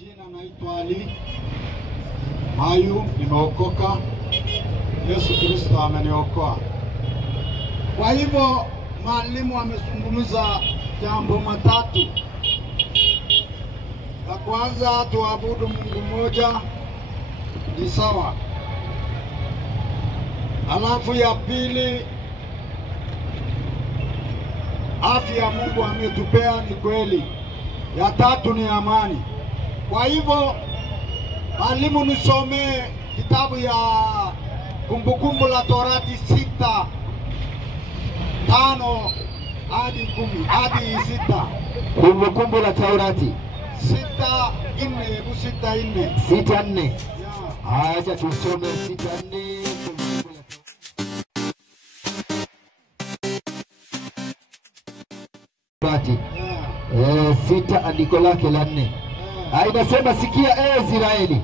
majina naitwa Ali Mayu, nimeokoka. Yesu Kristo ameniokoa. Kwa hivyo mwalimu amezungumza jambo matatu. La kwanza, tuabudu Mungu mmoja, ni sawa. Alafu ya pili, afya Mungu ametupea, ni kweli. Ya tatu ni amani. Kwa hivyo mwalimu nisomee kitabu ya Kumbukumbu la Torati 6:5 hadi 10 hadi 6. Kumbukumbu la Torati 6:4. 6:4. Acha tusome 6:4. Torati 6 andiko lake la 4. Inasema, sikia Israeli.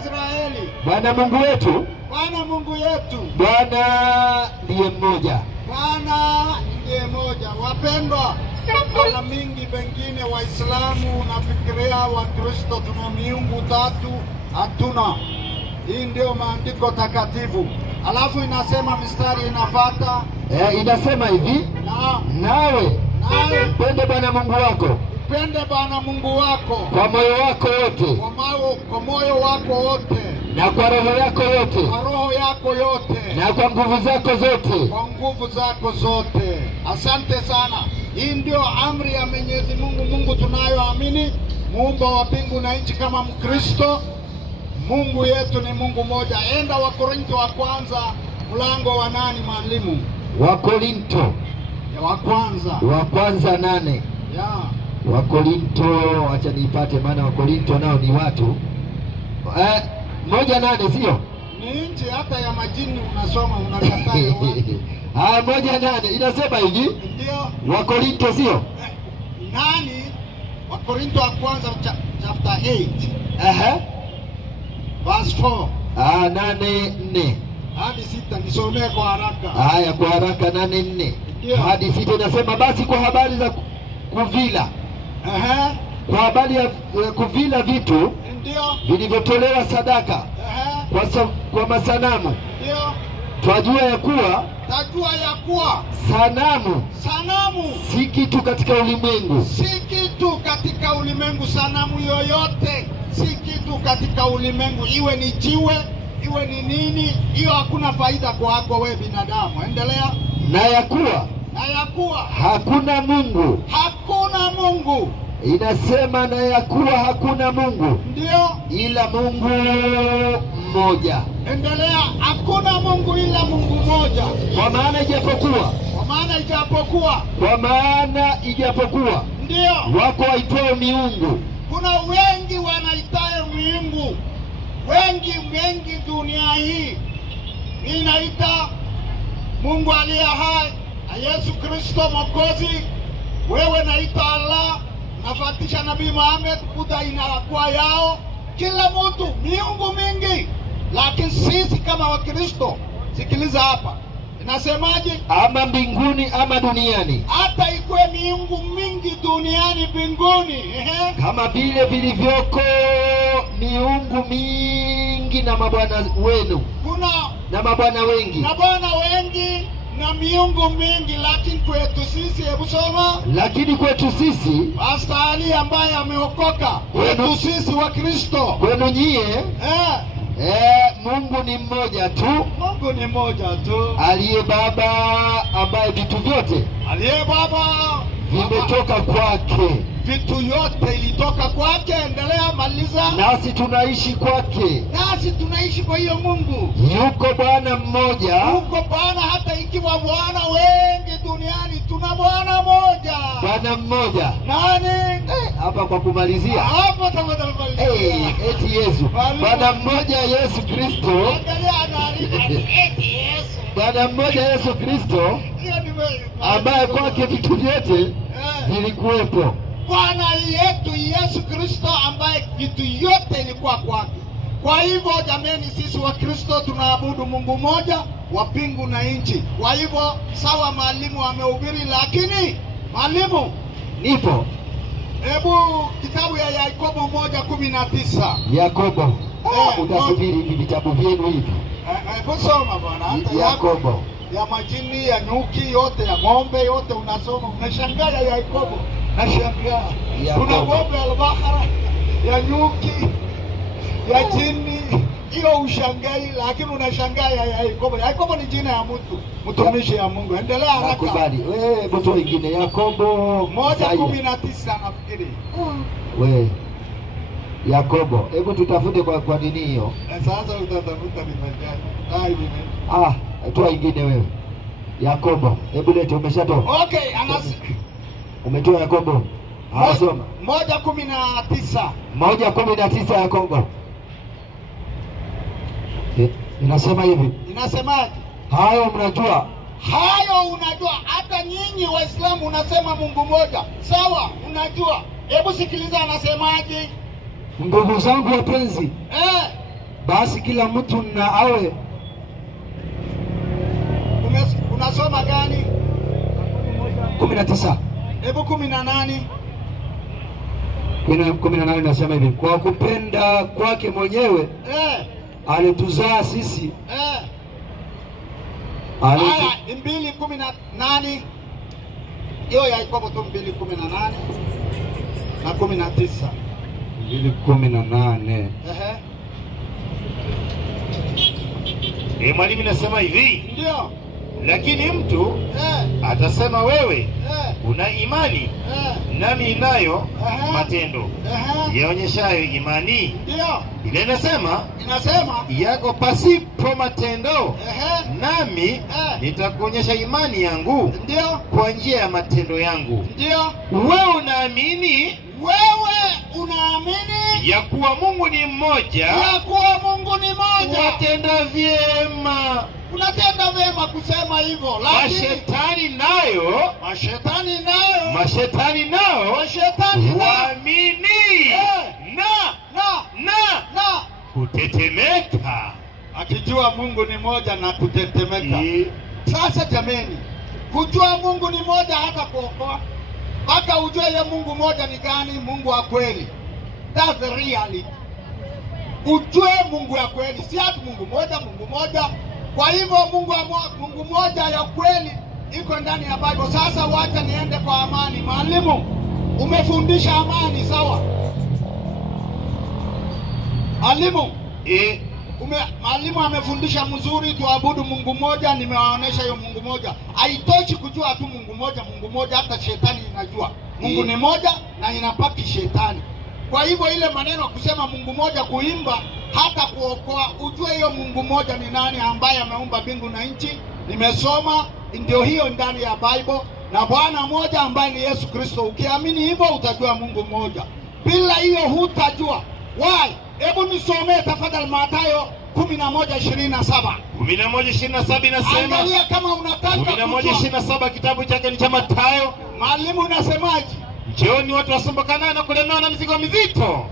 Israeli. Bwana Mungu wetu. Bwana Mungu yetu. Bwana ndiye mmoja. Bwana ndiye mmoja. Wapendwa, mara mingi pengine Waislamu nafikiria Wakristo tuna miungu tatu. Hatuna. Hii ndio maandiko takatifu. Alafu inasema mistari inafuata. Inasema hivi. Nawe mpende Bwana Mungu wako. Mpende Bwana Mungu wako kwa moyo wako wote. Kwa moyo wako wote. Na kwa roho yako yote. Kwa roho yako yote. Na kwa nguvu zako zote. Kwa nguvu zako zote. Asante sana. Hii ndio amri ya Mwenyezi Mungu, Mungu tunayoamini, muumba wa mbingu na nchi. Kama Mkristo, Mungu yetu ni Mungu moja. Enda Wakorintho wa kwanza mlango wa 8 mwalimu. Wakorintho wa kwanza 8. Wakorintho, acha niipate, maana Wakorintho nao ni watu 1:8, sio? Ni nchi hata ya majini unasoma unakataa. 1:8 inasema hivi. Ndio. Wakorintho sio? Nani? Wakorintho wa kwanza chapter 8. Verse 4. 8:4 hadi 6. Nisomee kwa haraka. Haya, kwa haraka. 8:4 hadi 6 inasema, basi kwa habari za kuvila. Kwa habari ya kuvila vitu vilivyotolewa sadaka kwa masanamu. Ndio. Twajua ya kuwa sanamu si kitu katika ulimwengu. Si kitu katika ulimwengu. Sanamu yoyote si kitu katika ulimwengu. Iwe ni jiwe, iwe ni nini, hiyo hakuna faida kwako wewe binadamu. Endelea. Na ya kuwa hakuna Mungu. Hakuna Mungu. Inasema na ya kuwa hakuna Mungu. Ndio. Ila Mungu mmoja. Endelea. Hakuna Mungu ila Mungu mmoja. Kwa maana ijapokuwa. Ndio. Wako waitao miungu. Kuna wengi wanaitao miungu. Wengi dunia hii. Mimi naita Mungu aliye hai, Yesu Kristo Mwokozi. Wewe naita Allah, nafatisha Nabii Muhammad, Buddha inakuwa yao. Kila mtu miungu mingi. Lakini sisi kama Wakristo, sikiliza hapa. Inasemaje? Ama mbinguni ama duniani. Hata ikuwe miungu mingi duniani mbinguni. Kama vile vilivyoko miungu mingi na mabwana wenu. Kuna na mabwana wengi. Na miungu mingi, lakini kwetu sisi, hebu soma. Lakini kwetu sisi, Pastor Ali ambaye ameokoka, kwetu sisi wa Kristo, kwenu nyie, Mungu ni mmoja tu. Mungu ni mmoja tu. Aliye Baba, ambaye vitu vyote vimetoka kwake. Vitu yote ilitoka kwake. Endelea, maliza. Nasi tunaishi kwake. Nasi tunaishi kwa hiyo Mungu. Yuko Bwana mmoja. Yuko Bwana, hata ikiwa bwana wengi duniani, tuna Bwana mmoja. Bwana mmoja. Nani? Hapa kwa kumalizia. Hapo tafadhali malizia. Eti Yesu. Bwana mmoja Yesu Kristo. Angalia anaandika eti Yesu. Bwana mmoja Yesu Kristo, ambaye kwake vitu vyote vilikuwepo. Bwana yetu Yesu Kristo ambaye vitu yote ilikuwa kwake. Kwa hivyo jameni, sisi wa Kristo tunaabudu Mungu mmoja wa mbingu na nchi. Kwa hivyo sawa, mwalimu amehubiri, lakini mwalimu nipo Hebu kitabu ya Yakobo 1:19. Yakobo. Utasubiri hivi vitabu vyenu hivi. Hebu soma bwana. Yakobo. Ya majini, ya nyuki, yote ya ng'ombe, yote unasoma. Unashangaa ya Yakobo. Nashangaa. Kuna ng'ombe al-Bahara, ya nyuki, ya jini. Hiyo ushangai, lakini unashangaa ya Yakobo. Yakobo ni jina ya mtu, mtumishi ya Mungu. Endelea haraka. Nakubali. Wewe mtu mwingine Yakobo 1:19 nafikiri. Wewe Yakobo, hebu tutafute kwa nini hiyo? Sasa utatafuta ni majani. Toa ingine wewe. Yakobo, hebu lete, umeshatoa. Okay, umetoa Yakobo. Soma. 1:19. 1:19 Yakobo. Inasema hivi. Inasemaje? Hayo mnajua. Hayo unajua, hata nyinyi Waislamu unasema Mungu mmoja. Sawa, unajua. Hebu sikiliza anasemaje? Ndugu zangu wapenzi. Basi kila mtu na awe. Unasoma gani? 19. Hebu 18. 18 nasema hivi. Kwa kupenda kwake mwenyewe alituzaa sisi. Aya 2:18. Hiyo ya Yakobo 2:18 na 19. 2:18. Mwalimu nasema hivi. Ndio. Lakini mtu atasema wewe una imani nami ninayo matendo yaonyeshayo imani. Ndio. Ile inasema yako pasipo matendo nami nitakuonyesha imani yangu kwa njia ya matendo yangu. Ndio. Wewe unaamini ya kuwa Mungu ni mmoja, watenda vyema. Unatenda vyema kusema hivyo, lakini mashetani nao waamini na kutetemeka, akijua Mungu ni moja na kutetemeka. Sasa jameni, kujua Mungu ni moja hata kuokoa, mpaka ujue ye Mungu moja ni gani, Mungu wa kweli. That's the reality. Ujue Mungu ya kweli, si ati Mungu moja. Kwa hivyo Mungu moja ya kweli iko ndani ya Bible. Sasa wacha niende kwa amani. Mwalimu, umefundisha amani, sawa? Mwalimu, mwalimu amefundisha mzuri, tuabudu Mungu moja, nimewaonesha hiyo Mungu moja. Haitoshi kujua tu Mungu moja, hata shetani inajua. Mungu ni moja na inapaki shetani. Kwa hivyo ile maneno kusema Mungu moja, kuimba hata kuokoa, ujue hiyo Mungu moja ni nani ambaye ameumba mbingu na nchi. Nimesoma, ndio hiyo ndani ya Bible, na Bwana moja ambaye ni Yesu Kristo. Ukiamini hivyo utajua Mungu mmoja. Bila hiyo hutajua. Why? Hebu nisomee tafadhali Mathayo 11:27. 11:27 inasema. Angalia kama unataka. 11:27 kitabu chake ni cha Mathayo. Mwalimu unasemaje? Njooni watu wasumbukanao na kulemewa na mizigo mizito.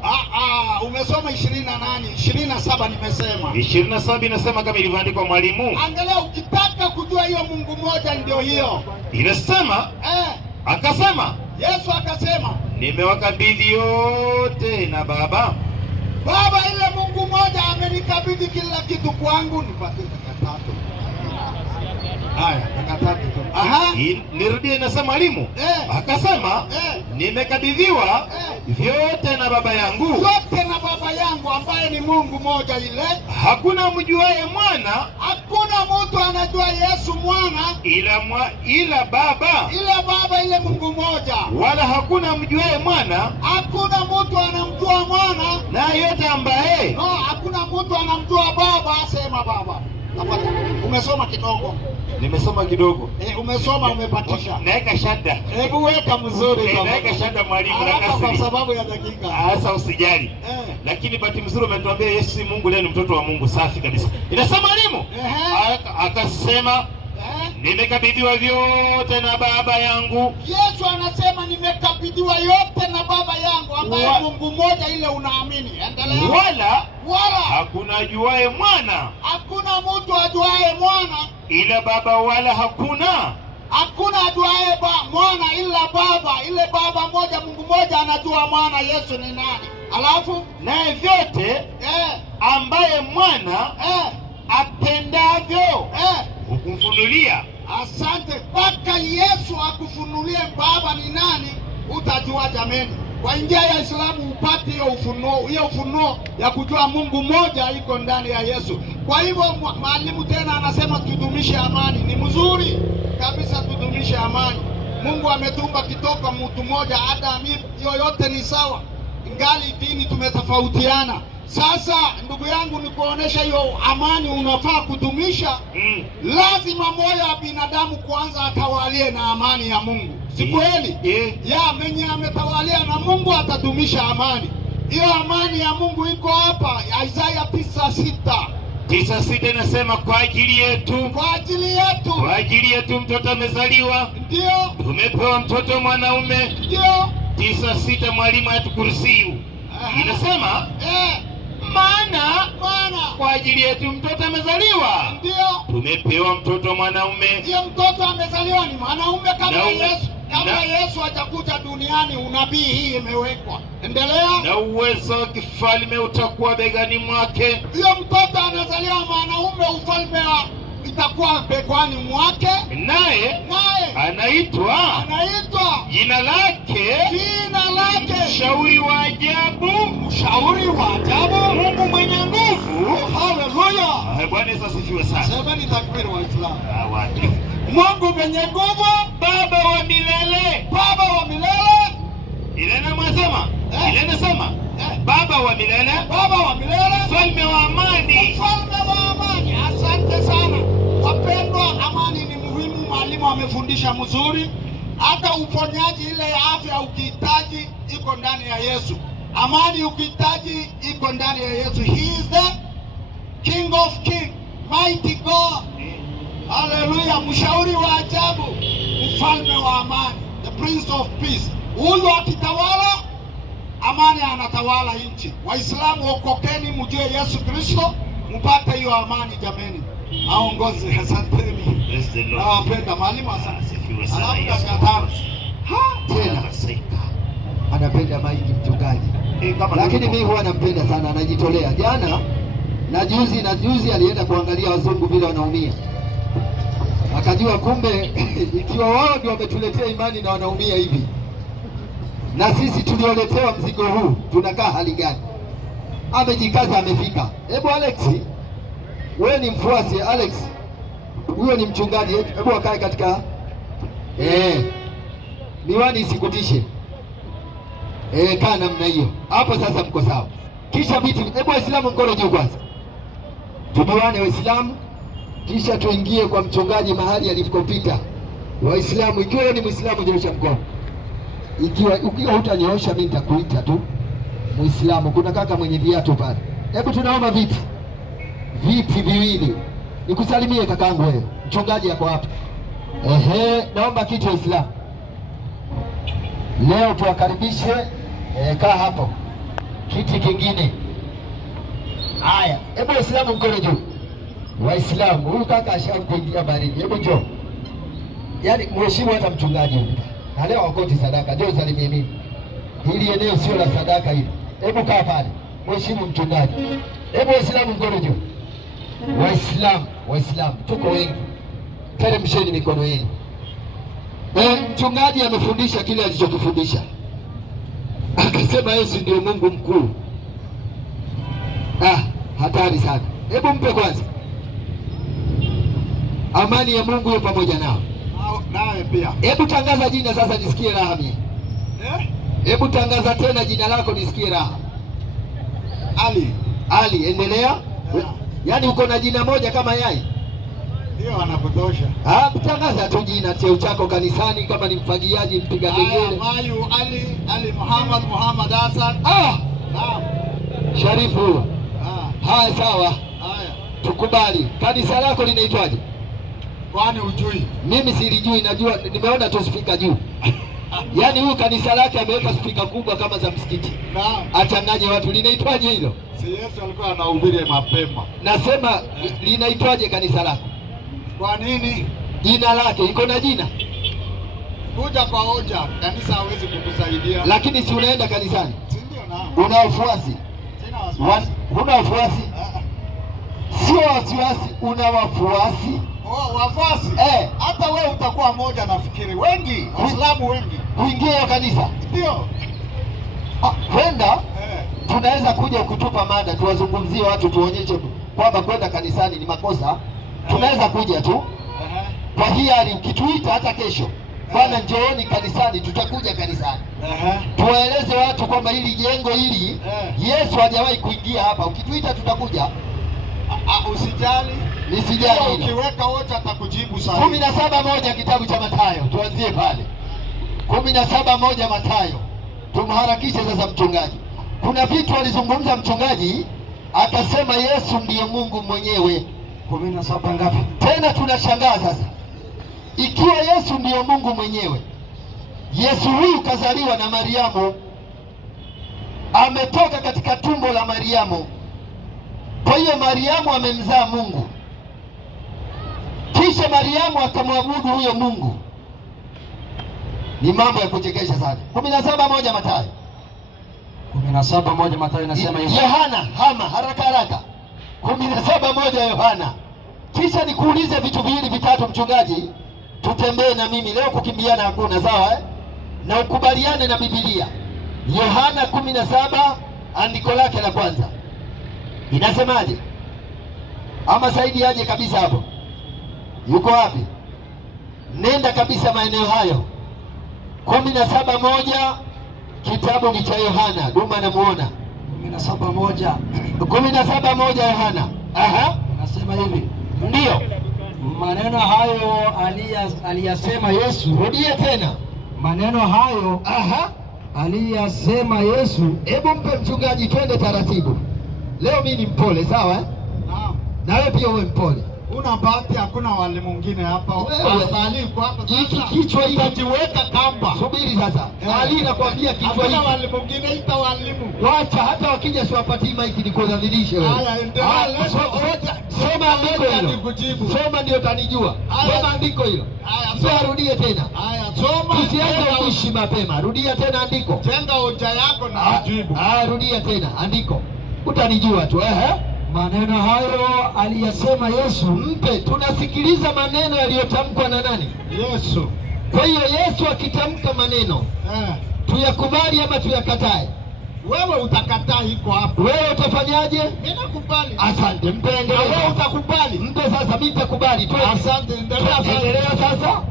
Umesoma 28, 27 nimesema. 27 inasema kama ilivyoandikwa mwalimu. Angalia, ukitaka kujua hiyo Mungu moja ndio hiyo. Inasema akasema, Yesu akasema, nimewakabidhi yote na Baba. Baba ile Mungu moja amenikabidhi kila kitu kwangu, nipatie takatatu. Haya, takatatu tu. Nirudie, inasema mwalimu. Akasema nimekabidhiwa vyote na Baba yangu. Yote na Baba yangu ambaye ni Mungu moja ile. Hakuna mjuaye mwana. Hakuna mtu anajua Yesu mwana ila Baba. Ile Mungu moja. Wala hakuna mjuaye mwana. Hakuna mtu anamjua mwana. Na yote ambaye. Hakuna mtu anamjua Baba, sema Baba. Umesoma kidogo. Nimesoma kidogo. Umesoma, umepatisha. Naeka shada. Hebu weka mzuri baba. Naeka shada mwalimu na kasi. Kwa sababu ya dakika. Sasa usijali. Lakini bahati mzuri umetuambia Yesu Mungu leo ni mtoto wa Mungu, safi kabisa. Inasema mwalimu. Akasema nimekabidhiwa vyote na Baba yangu. Yesu anasema nimekabidhiwa yote na Baba yangu ambaye Mungu moja ile unaamini. Endelea. Wala hakuna ajuaye mwana. Hakuna mtu ajuaye mwana ila Baba, wala hakuna Hakuna ajuaye mwana ila Baba. Ile Baba moja, Mungu moja anajua mwana Yesu ni nani. Alafu naye vyote ambaye mwana apendavyo hukumfunulia. Asante. Mpaka Yesu akufunulie Baba ni nani, utajua jameni. Kwa njia ya Islamu upate hiyo ufunuo ya kujua Mungu moja iko ndani ya Yesu. Kwa hivyo mwalimu tena anasema tudumishe amani. Ni mzuri kabisa tudumishe amani. Mungu ametumba kitoka mtu mmoja Adam, yoyote ni sawa. Ingali dini tumetofautiana. Sasa ndugu yangu ni kuonesha hiyo amani unafaa kudumisha. Lazima moyo wa binadamu kwanza atawalie na amani ya Mungu. Si kweli? Ya mwenye ametawalia na Mungu atadumisha amani. Hiyo amani ya Mungu iko hapa. Isaya 9:6 inasema kwa ajili yetu. Kwa ajili yetu. Kwa ajili yetu mtoto amezaliwa. Ndio. Tumepewa mtoto mwanaume. Ndio. 9:6 mwalimu atukurusiu. Inasema maana kwa ajili yetu mtoto amezaliwa. Ndio. Tumepewa mtoto mwanaume. Hiyo mtoto amezaliwa ni mwanaume kabla Yesu. Kabla Yesu hajakuja duniani unabii hii imewekwa. Endelea. Na uwezo wa kifalme utakuwa begani mwake. Hiyo mtoto anazaliwa mwanaume, ufalme itakuwa begani mwake. Naye anaitwa jina lake Mshauri wa ajabu. Mshauri wa ajabu. Mungu mwenye nguvu. Haleluya. Bwana Yesu asifiwe sana. Semeni takbiri wa Islam. Watu. Mungu mwenye nguvu, Baba wa milele. Baba wa milele. Ile nasema Baba wa milele. Baba wa milele. Mfalme wa amani. Mfalme wa amani. Asante sana. Wapendwa, amani ni muhimu. Mwalimu amefundisha mzuri. Hata uponyaji ile ya afya ukihitaji iko ndani ya Yesu. Amani ukihitaji iko ndani ya Yesu. He is the King of Kings, mighty God. Haleluya. Mshauri wa ajabu, mfalme wa amani, the Prince of Peace. Huyu akitawala, amani anatawala nchi. Waislamu okokeni, mjue Yesu Kristo, mpate hiyo amani jameni. Aongoze. Asanteni. Nawapenda mwalimu. Asante. Tena anapenda maiki mchungaji. Lakini mimi huwa nampenda sana, anajitolea. Jana na juzi alienda kuangalia wazungu vile wanaumia. Akajua kumbe ikiwa wao ndio wametuletea imani na wanaumia hivi, na sisi tulioletewa mzigo huu tunakaa hali gani? Amejikaza, amefika. Hebu Alex, wewe ni mfuasi. Alex, huyo ni mchungaji. Hebu akae katika miwani isikutishe. Kaa namna hiyo. Hapo sasa mko sawa. Kisha viti. Hebu Waislamu mkono juu kwanza. Tubiwane Waislamu. Kisha tuingie kwa mchungaji mahali alikopita. Waislamu, ikiwa ni Muislamu nyoosha mkono. Ukiwa hutanyoosha mimi nitakuita tu Muislamu. Kuna kaka mwenye viatu pale. Hebu tunaomba viti viwili. Nikusalimie kakaangu wewe. Mchungaji yako hapa. Naomba kiti Waislamu. Leo tuwakaribishe. Kaa hapo. Kiti kingine. Haya, hebu Waislamu mkono juu. Waislamu, huyu kaka ashakuingia baridi. Hebu njoo. Yaani mheshimu hata mchungaji huyu. Na leo wakoti sadaka, ndio usalimie mimi. Hili eneo sio la sadaka hili. Hebu kaa pale. Mheshimu mchungaji. Hebu Waislamu mkono juu. Waislamu, tuko wengi. Teremsheni mikono yenu. Mchungaji amefundisha kile alichokufundisha. Akasema Yesu ndio Mungu mkuu. Hatari sana. Hebu mpe kwanza. Amani ya Mungu iwe pamoja nao. Nawe pia. Hebu tangaza jina sasa nisikie raha mimi. Hebu tangaza tena jina lako nisikie raha. Ali, endelea. Yaani uko na jina moja kama yai. Ndio anapotosha. Tangaza tu jina, cheo chako kanisani, kama ni mfagiaji, mpiga kengele. Ali Muhammad Hassan. Naam. Sharifu. Haya sawa. Haya. Tukubali. Kanisa lako linaitwaje? Kwani hujui? Mimi silijui, najua nimeona tu spika juu. Yaani huyu kanisa lake ameweka spika kubwa kama za msikiti. Naam. Achanganye watu. Linaitwaje hilo? Si Yesu alikuwa anahubiri mapema. Nasema linaitwaje kanisa lako? Kwa nini? Jina lake iko na jina. Kuja kwa hoja, kanisa hawezi kukusaidia. Lakini si unaenda kanisani? Ndio na. Una wafuasi? Sina wasiwasi. Una wafuasi? Sio wasiwasi, una wafuasi. Oh, wafuasi. Hata wewe utakuwa moja nafikiri. Wengi, Waislamu wengi. Kuingia kanisa. Ndio. Kwenda tunaweza kuja kutupa mada tuwazungumzie watu tuonyeshe kwamba kwenda kanisani ni makosa. Tunaweza kuja tu. Kwa hiari ukituita hata kesho. Bwana njooni kanisani, tutakuja kanisani. Tuwaeleze watu kwamba hili jengo hili Yesu hajawahi kuingia hapa. Ukituita tutakuja. Usijali. Nisijali. Ukiweka wote atakujibu sana. 17:1 kitabu cha Mathayo. Tuanzie pale. 17:1 Mathayo. Tumharakishe sasa mchungaji. Kuna vitu alizungumza mchungaji akasema Yesu ndiye Mungu mwenyewe. 17 ngapi? Tena tunashangaa sasa. Ikiwa Yesu ndiye Mungu mwenyewe, Yesu huyu kazaliwa na Mariamu, ametoka katika tumbo la Mariamu. Kwa hiyo Mariamu amemzaa Mungu, kisha Mariamu akamwabudu huyo Mungu. Ni mambo ya kuchekesha sana. 17:1 Mathayo. 17:1 Mathayo inasema Yesu. Yohana, hama haraka haraka. 17:1 Yohana. Kisha nikuulize vitu viwili vitatu mchungaji, tutembee na mimi leo. Kukimbiana hakuna, sawa na ukubaliane na Biblia. Yohana 17 andiko lake la kwanza inasemaje? Ama Saidi aje kabisa hapo. Yuko wapi? Nenda kabisa maeneo hayo. 17:1 kitabu ni cha Yohana. Duma namuona. 17:1 Yohana. Nasema hivi. Ndio. Maneno hayo aliyasema Yesu. Rudie tena. Maneno hayo aliyasema Yesu. Hebu mpe mchungaji, twende taratibu. Leo mimi ni mpole, sawa Naam. Na wewe pia uwe mpole. Una bahati hakuna wale mwingine hapa. Wasali kwa hapa sasa. Hiki kichwa hiki utajiweka kamba. Subiri sasa. Ali nakwambia kichwa hiki. Hakuna wale mwingine, ita walimu. Wacha hata wakija siwapatii maiki nikudhalilishe wewe. Haya, endelea. Soma andiko hilo. Soma ndio utanijua. Soma andiko hilo. Haya, rudie tena. Haya, soma. Tusianze kuishi mapema. Rudia tena andiko. Jenga hoja yako na jibu. Rudia tena andiko. Utanijua tu. Maneno hayo aliyasema Yesu. Mpe, tunasikiliza maneno yaliyotamkwa na nani? Yesu. Kwa hiyo Yesu akitamka maneno, tuyakubali ama tuyakatae? Wewe utakataa, iko hapo. Wewe utafanyaje? Mimi nakubali. Asante, mpe endelea. Wewe utakubali? Mpe sasa, mimi nitakubali. Asante, endelea sasa.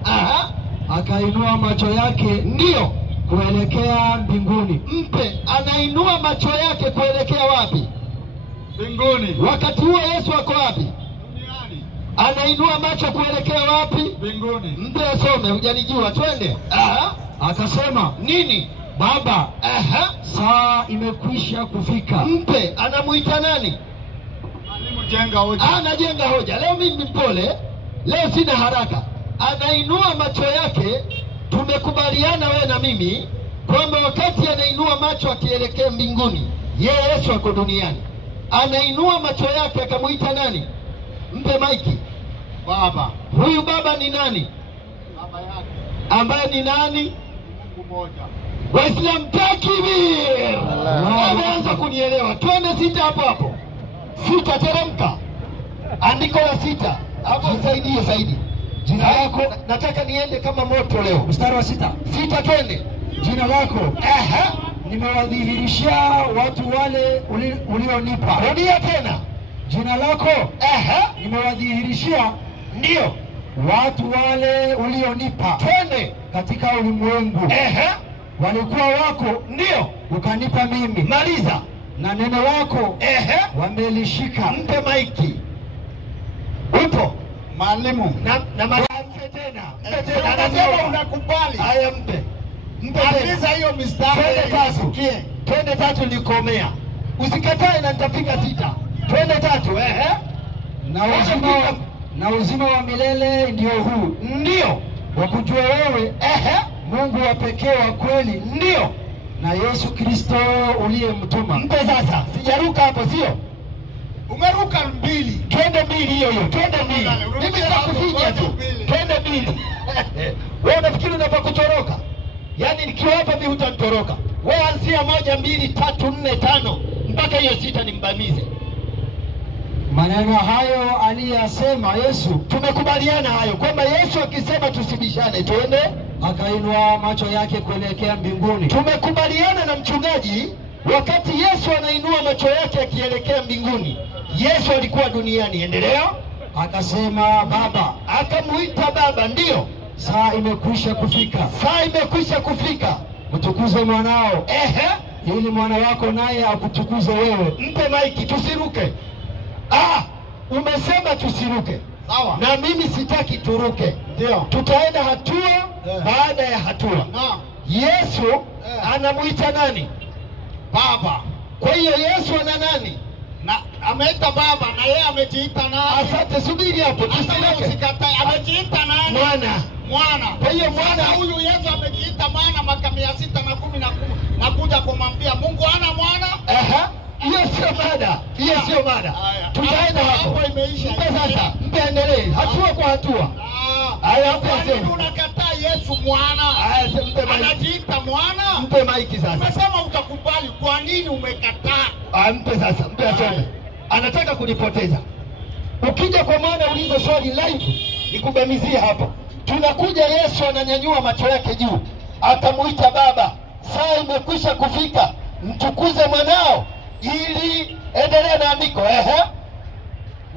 Akainua macho yake, ndio, kuelekea mbinguni. Mpe, anainua macho yake kuelekea wapi? Mbinguni. Wakati huo Yesu ako wapi? Duniani. Anainua macho kuelekea wapi? Mbinguni. Mpe asome, hujanijua. Twende. Akasema nini? Baba, saa imekwisha kufika. Mpe, anamuita nani? Mwalimu, jenga hoja. Anajenga hoja. Leo mimi mpole, leo sina haraka. Anainua macho yake, tumekubaliana wewe na mimi kwamba wakati anainua macho akielekea mbinguni, yeye Yesu ako duniani. Anainua macho yake akamuita nani? Mpe maiki. Baba. Huyu baba ni nani? Baba yake. Ambaye ni nani? Mungu mmoja. Waislamu takbir. Wameanza kunielewa. Twende 6 hapo hapo. 6 teremka. Andiko la 6. Hapo nisaidie Saidi. Jina lako nataka niende kama moto leo. Mstari wa 6. 6 twende. Jina lako nimewadhihirishia watu wale ulionipa. Rudia tena. Jina lako nimewadhihirishia ndio watu wale ulionipa. Twende. Katika ulimwengu. Walikuwa wako, ndio ukanipa mimi. Maliza. Na neno lako wamelishika. Mpe maiki. Upo mwalimu. Na mpe tena. Anasema unakubali. Haya, mpe. Maliza hiyo mistari. Twende 3 nikomea. Usikatae na nitafika 6. Twende 3. Na uzima wa milele ndio huu. Ndio. Wakujua wewe Mungu wa pekee wa kweli. Ndio. Na Yesu Kristo uliyemtuma. Mpe sasa. Sijaruka hapo, sio? Umeruka 2. Twende 2. mbili hiyo. Twende mbili. Mimi nitakufinya tu. Twende mbili. Wewe unafikiri unapakutoroka? Yaani nikiwa hapa mimi hutanitoroka. Wewe anzia 1 2 3 4 5 mpaka hiyo 6 nimbamize. Maneno hayo aliyasema Yesu, tumekubaliana hayo kwamba Yesu akisema tusibishane, twende. Akainua macho yake kuelekea mbinguni. Tumekubaliana na mchungaji, wakati Yesu anainua macho yake akielekea mbinguni, Yesu alikuwa duniani. Endelea. Akasema Baba, akamuita Baba. Ndio, saa imekwisha kufika. Saa imekwisha kufika. Mtukuze mwanao. Ili mwana wako naye akutukuze wewe. Mpe maiki, tusiruke. Umesema tusiruke. Sawa. Na mimi sitaki turuke. Ndio. Tutaenda hatua baada ya hatua. Yesu anamuita nani? Baba. Kwa hiyo Yesu ana nani? Na ameita Baba na yeye amejiita nani? Asante, subiri hapo. Usikatai. Amejiita nani? Mwana. Kwa hiyo mwana huyu Yesu amejiita mwana mwaka 610 na kuja kumwambia Mungu hana mwana? Hiyo sio mada. Hiyo sio mada. Tutaenda hapo. Hapo imeisha. Mpe sasa. Mpe endelee. Hatua kwa hatua. Haya hapo sasa. Unakataa Yesu mwana. Mpe maiki. Anajiita mwana. Mpe maiki sasa. Umesema utakubali. Kwa nini umekataa? Mpe sasa. Mpe asome. Anataka kunipoteza. Ukija kwa maana ulizo swali live, nikubamizie hapo. Tunakuja, Yesu ananyanyua macho yake juu. Atamuita Baba. Saa imekwisha kufika. Mtukuze mwanao. Ili endelea na andiko.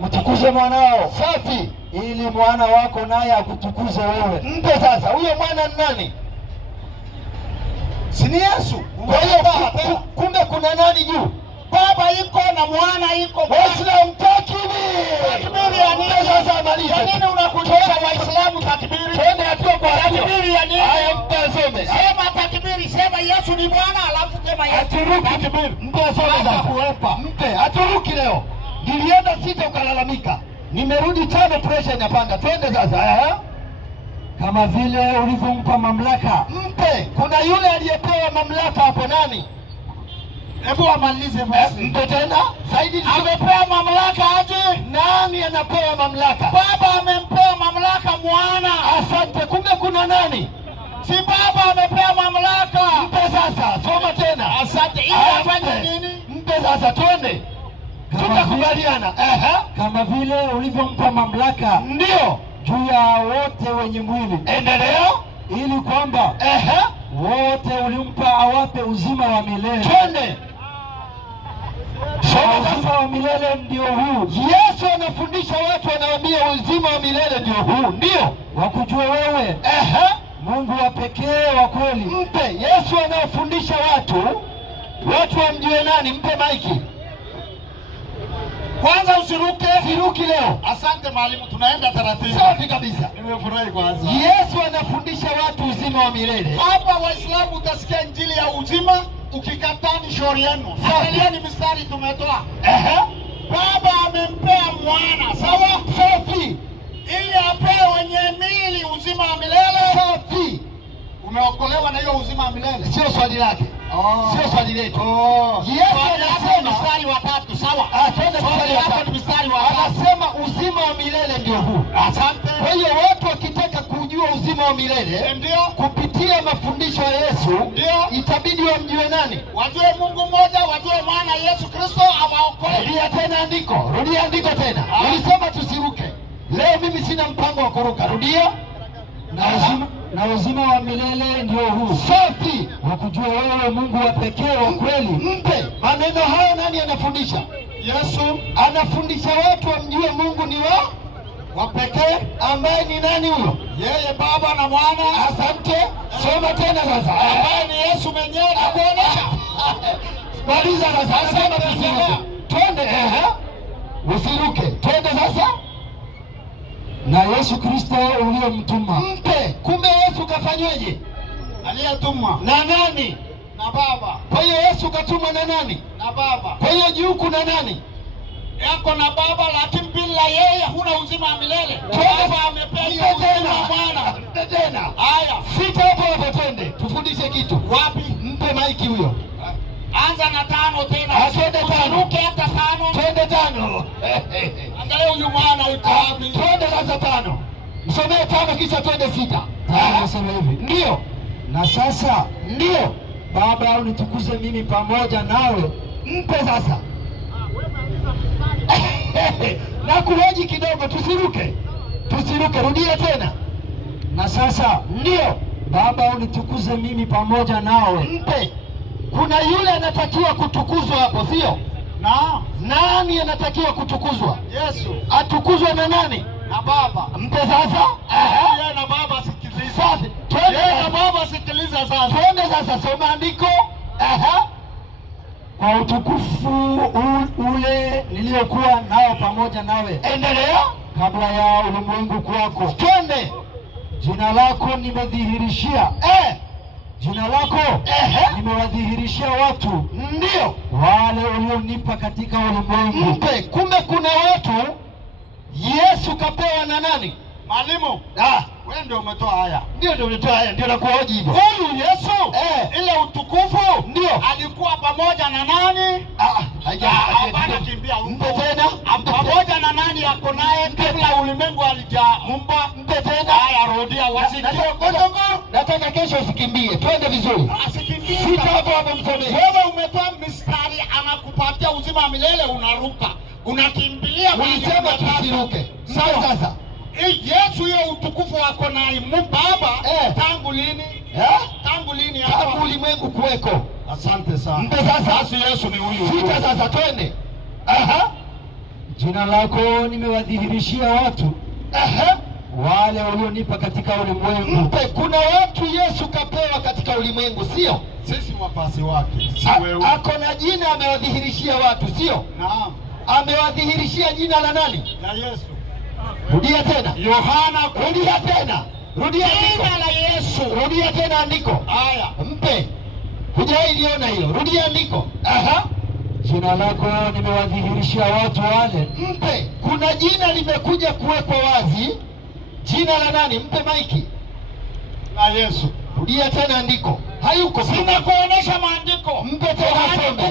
Mtukuze mwanao. Safi. Ili mwana wako naye akutukuze wewe. Mpe sasa. Huyo mwana ni nani? Si ni Yesu. Kwa hiyo kumbe kuna nani juu? Baba iko na mwana iko. Waislamu takbiri. Takbiri ya nini? Sasa maliza. Kwa nini unakutoa Waislamu takbiri? Twende hatua kwa hatua. Takbiri ya nini? Haya, mpe asome. Sema takbiri, sema Yesu ni Bwana, alafu sema Yesu. Takbiri. Mpe asome sasa. Mpe. Haturuki leo. Nilienda 6 ukalalamika. Nimerudi 5, pressure inapanda. Twende sasa. Kama vile ulivyompa mamlaka. Mpe. Kuna yule aliyepewa mamlaka hapo, nani? Hebu amalize basi. Mpe tena. Zaidi amepewa mamlaka aje? Nani anapewa mamlaka? Baba amempewa mamlaka mwana. Asante. Kumbe kuna nani? Si Baba amepewa mamlaka. Mpe sasa. Soma tena. Asante. Ili afanye nini? Mpe sasa, twende. Tunakubaliana. Kama vile ulivyompa mamlaka. Ndio. Juu ya wote wenye mwili. Endelea. Ili kwamba wote ulimpa awape uzima wa milele. Twende. Uzima wa milele ndio huu. Yesu anafundisha watu, anawaambia uzima wa milele ndio huu. Ndio. Wakujue wewe. Mungu wa pekee wa kweli. Mpe. Yesu anafundisha watu wamjue nani? Mpe maiki. Kwanza usiruke. Siruki leo. Asante mwalimu, tunaenda taratibu. Safi kabisa. Nimefurahi kwanza. Yesu anafundisha watu uzima wa milele. Hapa Waislamu utasikia injili ya uzima, ukikataa ni shauri yenu. Angalia ni mistari tumetoa. Baba amempea mwana, sawa? Safi. Ili apewe wenye mili uzima wa milele. Safi. Umeokolewa na hiyo uzima wa milele. Sio swali lake. Sio swali letu. Yesu anasema mstari wa 3, sawa? Twende mstari wa 3. Mstari wa 3. Anasema uzima wa milele ndio huu. Asante. Kwa hiyo watu wakitaka kujua uzima wa milele, ndio kupitia mafundisho ya Yesu, ndio itabidi wamjue nani? Wajue Mungu mmoja, wajue mwana Yesu Kristo awaokoe. Rudia tena andiko. Rudia andiko tena. Ulisema tusiruke. Leo mimi sina mpango wa kuruka. Rudia. Na uzima wa milele ndio huu. Safi. Wakujua wewe Mungu wa pekee wa kweli. Mpe. Maneno hayo nani anafundisha? Yesu anafundisha watu wamjue Mungu ni wa pekee, ambaye ni nani huyo? Yeye Baba na Mwana. Asante. Soma tena sasa. Ambaye ni Yesu mwenyewe na kuonesha. Maliza sasa. Anasema tusiruke. Twende. Usiruke. Twende sasa. Na Yesu Kristo uliyemtuma. Mpe. Kumbe Yesu kafanyweje? Aliyetumwa na nani? Na Baba. Kwa hiyo Yesu katumwa na nani? Na Baba. Kwa hiyo juu kuna nani? Yako na Baba, lakini bila yeye huna uzima wa milele. Baba amepea uzima wa Mwana. Tena. Haya. Sita hapo twende. Tufundishe kitu. Wapi? Mpe maiki huyo. Anza na 5 tena. Twende 5. Ruke hata 5. Twende 5. Angalia huyu mwana yuko wapi? Twende darasa 5. Msomee 5 kisha twende 6. Anasema hivi. Ndio. Na sasa Ndio. Baba, unitukuze mimi pamoja nawe. Mpe sasa. Na kuhoji kidogo, tusiruke. Rudia tena. Na sasa Ndio. Baba, unitukuze mimi pamoja nawe. Mpe. Kuna yule anatakiwa kutukuzwa hapo, sio? Naam. Nani anatakiwa kutukuzwa? Yesu. Atukuzwe na nani? Na Baba. Mpe sasa. Yeye na Baba sikiliza. Safi. Twende Yeye na na Baba sikiliza sasa. twende sasa, soma andiko. Kwa utukufu ule niliokuwa nao pamoja nawe Endelea. kabla ya ulimwengu kuwako. Twende. Jina lako nimedhihirishia. Jina lako nimewadhihirishia watu Ndio. wale ulionipa katika ulimwengu. Mpe. Kumbe kuna watu Yesu kapewa na nani? Mwalimu, wewe ndio umetoa haya. Ndio ulitoa haya, ndio nakuhoji hivyo. Huyu Yesu ile utukufu Ndio. alikuwa pamoja na nani? Hapana, kimbia huko. Mpe tena. Pamoja na nani yako naye kabla ulimwengu alijaumba? Mpe tena. Haya, rudia wasikie. Nataka kesho usikimbie. Twende vizuri. Asikimbie. Sita hapo msomee. Wewe umetoa mistari anakupatia uzima milele, unaruka. Unakimbilia Ulisema tusiruke. Sawa sasa. Yesu hiyo utukufu wako na Baba tangu lini? Tangu lini hapa? Tangu ulimwengu kuweko. Asante sana. Mpe sasa. Basi Yesu ni huyu. Sita sasa, twende. Jina lako nimewadhihirishia watu wale ulionipa katika ulimwengu. Mpe. Kuna watu Yesu kapewa katika ulimwengu, sio? Sisi wapasi wake. Si wewe. Ako na jina amewadhihirishia watu, sio? Naam. Amewadhihirishia jina la nani? Na Yesu. Rudia tena. Yohana. Rudia tena. Rudia andiko. Jina la Yesu. Rudia tena andiko. Haya. Mpe. Hujailiona hiyo. Rudia andiko. Jina lako nimewadhihirishia watu wale. Mpe. Kuna jina limekuja kuwekwa wazi. Jina la nani? Mpe maiki. Na Yesu. Rudia tena andiko. Hayuko. Sina kuonesha maandiko. Mpe tena Yohana some.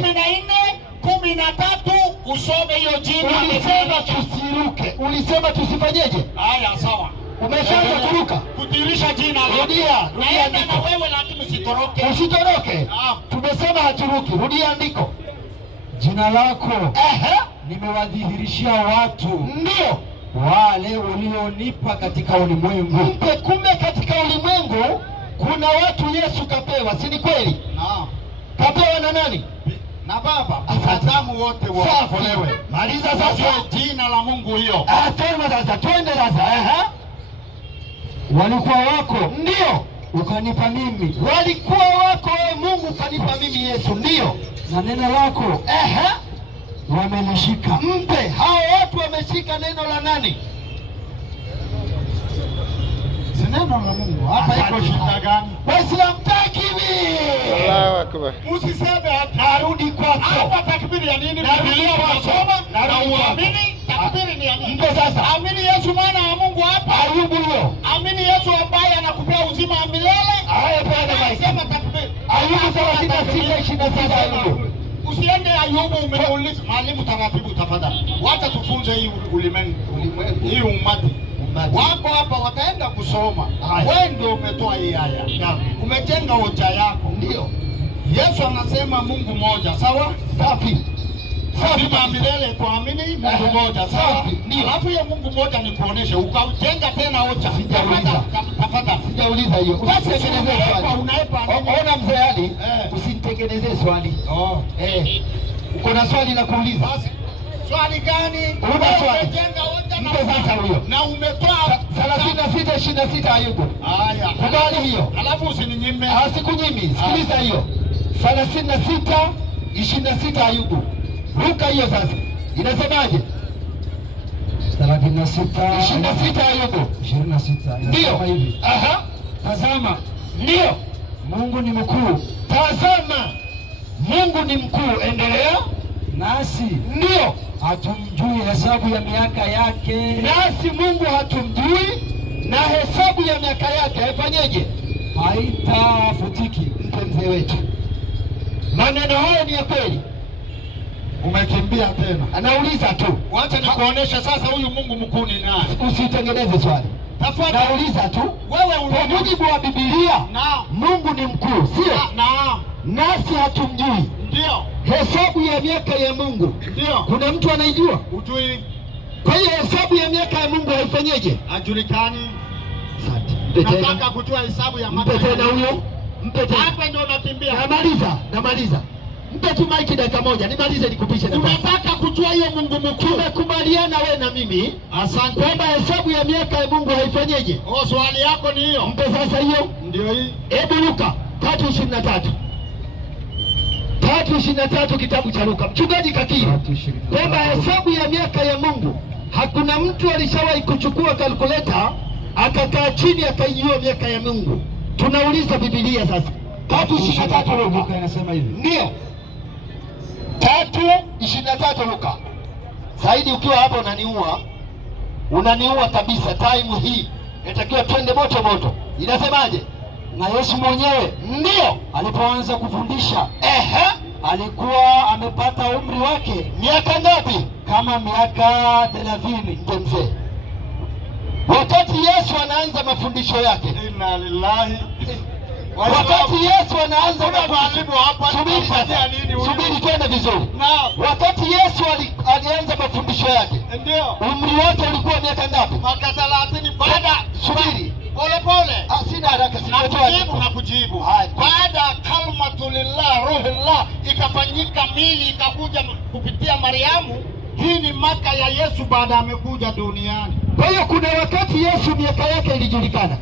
14:13 usome hiyo jina. Ulisema tusiruke. Ulisema tusifanyeje? Haya, sawa. Umeshaanza kuruka. Kutirisha jina. Rudia Naenda andiko. na wewe lakini usitoroke. Usitoroke. Naam. Tumesema haturuki. Rudia andiko. Jina lako nimewadhihirishia watu Ndio. wale ulionipa katika ulimwengu. Mpe. Kumbe katika ulimwengu kuna watu Yesu kapewa, si ni kweli? Naam. Kapewa na nani? Na Baba. Asante. Wadamu wote waokolewe. Maliza sasa. Sasa jina la Mungu hiyo. Twende sasa. Twende sasa. Walikuwa wako Ndio. ukanipa mimi, Walikuwa wako wewe Mungu, kanipa mimi Yesu. Ndio. na neno lako wamelishika. Mpe. Hao watu wameshika neno la nani? Si neno la Mungu. Hapa iko shida gani? Waislamu takbiri. Allahu Akbar. Usiseme Narudi kwako. hapa takbiri ya nini? Biblia unasoma na uamini. Takbiri ni ya nini? Mpe sasa. Amini Yesu mwana wa Mungu hapa. Ayubu hiyo. Amini Yesu ambaye anakupea uzima wa milele. Haya, bwana maiki. Sema takbiri. Ayubu 36:26 Ayubu. Usiende Ayubu umeuliza. Mwalimu, taratibu tafadhali. Wacha tufunze hii ulimwengu. Hii umati. Wako hapa wataenda kusoma. Wewe ndio umetoa hii aya. Umejenga hoja yako. Ndio. Yesu anasema Mungu mmoja, sawa? Safi. Uzima milele kuamini Mungu mmoja, sawa? Ndio. Alafu hiyo Mungu mmoja ni kuonesha ukajenga tena hoja. Sijauliza. Tafadhali. Sijauliza hiyo. Usitengenezee swali. Unaipa nini? Ona mzee Ali, Eh. usinitengenezee swali. Oh. Uko na swali la kuuliza? Basi swali gani? Una swali? Umejenga hoja Mpe sasa huyo. na umetoa 36:26 Ayubu. haya. Kubali hiyo. Alafu usininyime. Sikunyimi. Sikiliza hiyo. 36:26 Ayubu. Ruka hiyo sasa. Inasemaje? 36 Ayubu. 26 Ndio. inasema hivi. Tazama. Ndio. Mungu ni mkuu, Tazama. Mungu ni mkuu. Endelea. nasi Ndio. hatumjui hesabu ya miaka yake. Nasi Mungu hatumjui na hesabu ya miaka yake haifanyeje? Haitafutiki. Mpe mzee wetu. Maneno hayo ni ya kweli. Umekimbia tena. Anauliza tu. Wacha nikuonesha sasa huyu Mungu mkuu ni nani. Usitengeneze swali. Nauliza tu. Wewe kwa mujibu wa Biblia, Mungu ni mkuu, sio? Naam. Nasi hatumjui. Ndio. Hesabu ya miaka ya Mungu. Ndio. Kuna mtu anaijua? Ujui. Kwa hiyo hesabu ya miaka ya Mungu haifanyeje? Hajulikani. Asante. Nataka kujua hesabu ya miaka. Mpe tena huyo. Mpe tena. Hapa ndio unakimbia. Namaliza. Mpe tu maiki dakika moja. Nimalize nikupishe na. Unataka kujua hiyo Mungu mkuu. Tumekubaliana wewe na mimi. Asante. Kwamba hesabu ya miaka ya Mungu haifanyeje? Swali yako ni hiyo. Mpe sasa hiyo. Ndio hii. Hebu Luka 3:23. 3:23 kitabu cha Luka. Mchungaji kakiri. Kwamba hesabu ya miaka ya Mungu, hakuna mtu alishawahi kuchukua kalkuleta akakaa chini akaijua miaka ya Mungu. Tunauliza Biblia sasa. 3:23 Luka inasema hivi. Ndio. 3:23 Luka. Zaidi ukiwa hapa unaniua kabisa. Time hii inatakiwa twende moto. Inasemaje? Na Yesu mwenyewe ndio alipoanza kufundisha, alikuwa amepata umri wake miaka ngapi? Kama miaka 30. Mzee, wakati Yesu anaanza mafundisho yake, inna lillahi, wakati Yesu anaanza mafundisho hapa, subiri twende vizuri. Wakati Yesu alianza mafundisho yake, ndio umri wake ulikuwa miaka ngapi? Miaka 30. Baada, subiri pole. Sina haraka, nakujibu. Baada kalmatulillah ruhullah ikafanyika mili ikakuja kupitia Mariamu. Hii ni maka ya Yesu baada amekuja duniani. Kwa hiyo kuna wakati Yesu miaka yake ilijulikana.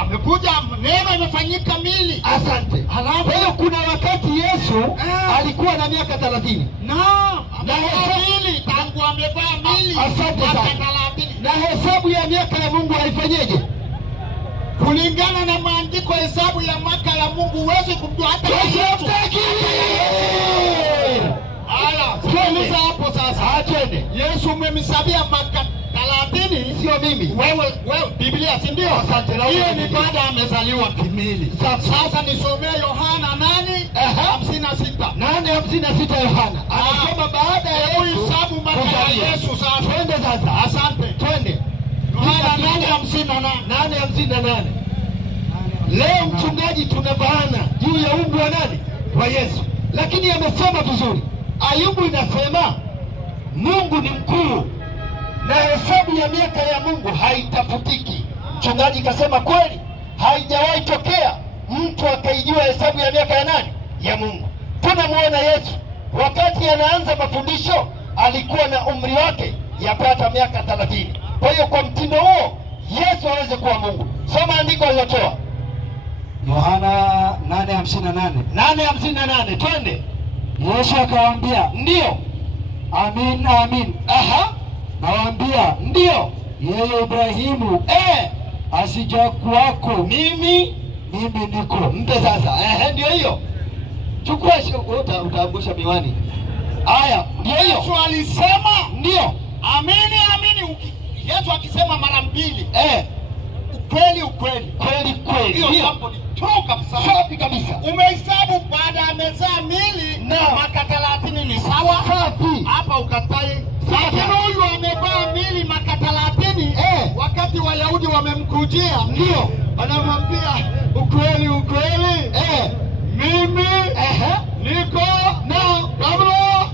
Amekuja, neno imefanyika mili. Asante. Kwa hiyo kuna wakati Yesu alikuwa na miaka 30. Na mili tangu amevaa mili. Asante sana. Na hesabu ya miaka ya Mungu haifanyeje? Kulingana na maandiko, hesabu ya miaka ya Mungu huwezi kumjua hata Yesu. Tueleza hapo sasa. Twende. Yesu umemsabia miaka 30, sio mimi. Wewe Biblia, si ndio? Asante. Hiyo ni baada amezaliwa kimili. Sasa nisomee Yohana 8:56. 8:56 Yohana. Anasema baada ya hesabu miaka ya Yesu sasa. Twende sasa. Asante. Twende. Yohana 8:58. Leo mchungaji tunabaana juu ya umri wa nani? Wa Yesu. Lakini amesema vizuri. Ayubu inasema Mungu ni mkuu na hesabu ya miaka ya Mungu haitafutiki. Mchungaji kasema kweli, haijawahi tokea mtu akaijua hesabu ya miaka ya nani? Ya Mungu. Tunamuona Yesu wakati anaanza mafundisho alikuwa na umri wake yapata miaka 30. Kwa hiyo kwa mtindo huo Yesu aweze kuwa Mungu. Soma andiko alilotoa Yohana 8:58. 8:58. Twende. Yesu akawaambia, ndio. Amin. Nawaambia, ndio. Yeye Ibrahimu asija kuwako mimi niko. Mpe sasa. Ndio hiyo. Chukua utaangusha miwani. Haya, ndio hiyo. Yesu alisema, ndio. Amini. Yesu akisema mara mbili. Ukweli. Hiyo hapo ni true kabisa. Safi kabisa. Umehesabu baada amezaa mili miaka 30 ni sawa? Safi. Hapa ukatai. Lakini huyu amevaa mili miaka 30 wakati Wayahudi wamemkujia. Ndio. Anamwambia ukweli. Mimi niko na kabla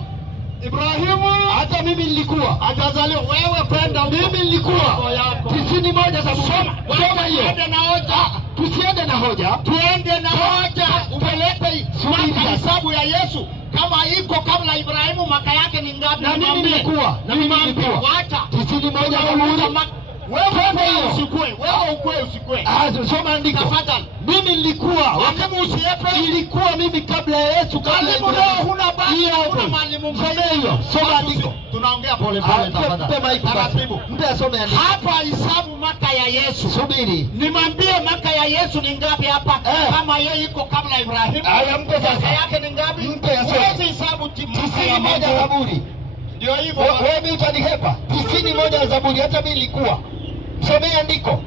Ibrahimu hata mimi nilikuwa hajazaliwa. Wewe kwenda, mimi nilikuwa 91 za soma hiyo. Tusiende na hoja. Tuende na hoja. Upelete hesabu ya Yesu kama iko kabla Ibrahimu maka yake ni ngapi? Na mimi nilikuwa. Wacha 91 wewe usikue. Soma andiko. Tafadhali. Mimi nilikuwa. Wakati usiepe. Ilikuwa mimi kabla ya Yesu kabla Ibrahimu. Huna baki. Huna mwalimu mzee hiyo. Soma andiko. Tunaongea pole tafadhali. Taratibu. Mpe asome andiko. Hapa hesabu maka ya Yesu. Subiri. Nimwambie maka ya Yesu ni ngapi hapa? Kama yeye iko kabla Ibrahimu. Haya mpe sasa. Maka yake ni ngapi? Mpe asome. Hesabu 91 Zaburi. Ndio hivyo. Wewe mimi utanihepa. 91 Zaburi hata mimi nilikuwa. Somea andiko.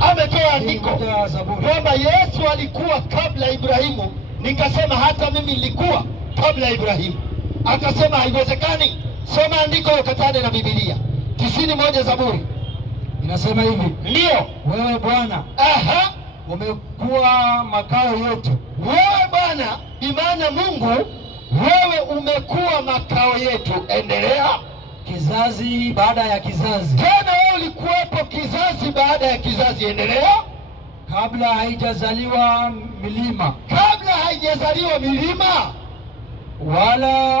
Ametoa andiko kwamba Yesu alikuwa kabla Ibrahimu. Nikasema hata mimi nilikuwa kabla ya Ibrahimu. Akasema haiwezekani. Soma andiko ukatane na Biblia. 91 Zaburi Inasema hivi. ndio Wewe Bwana aha, umekuwa makao yetu. wewe Bwana, imana Mungu, wewe umekuwa makao yetu. Endelea. Kizazi baada ya kizazi. Tena wewe ulikuwepo kizazi baada ya kizazi. Endelea. Kabla haijazaliwa milima, Kabla haijazaliwa milima, wala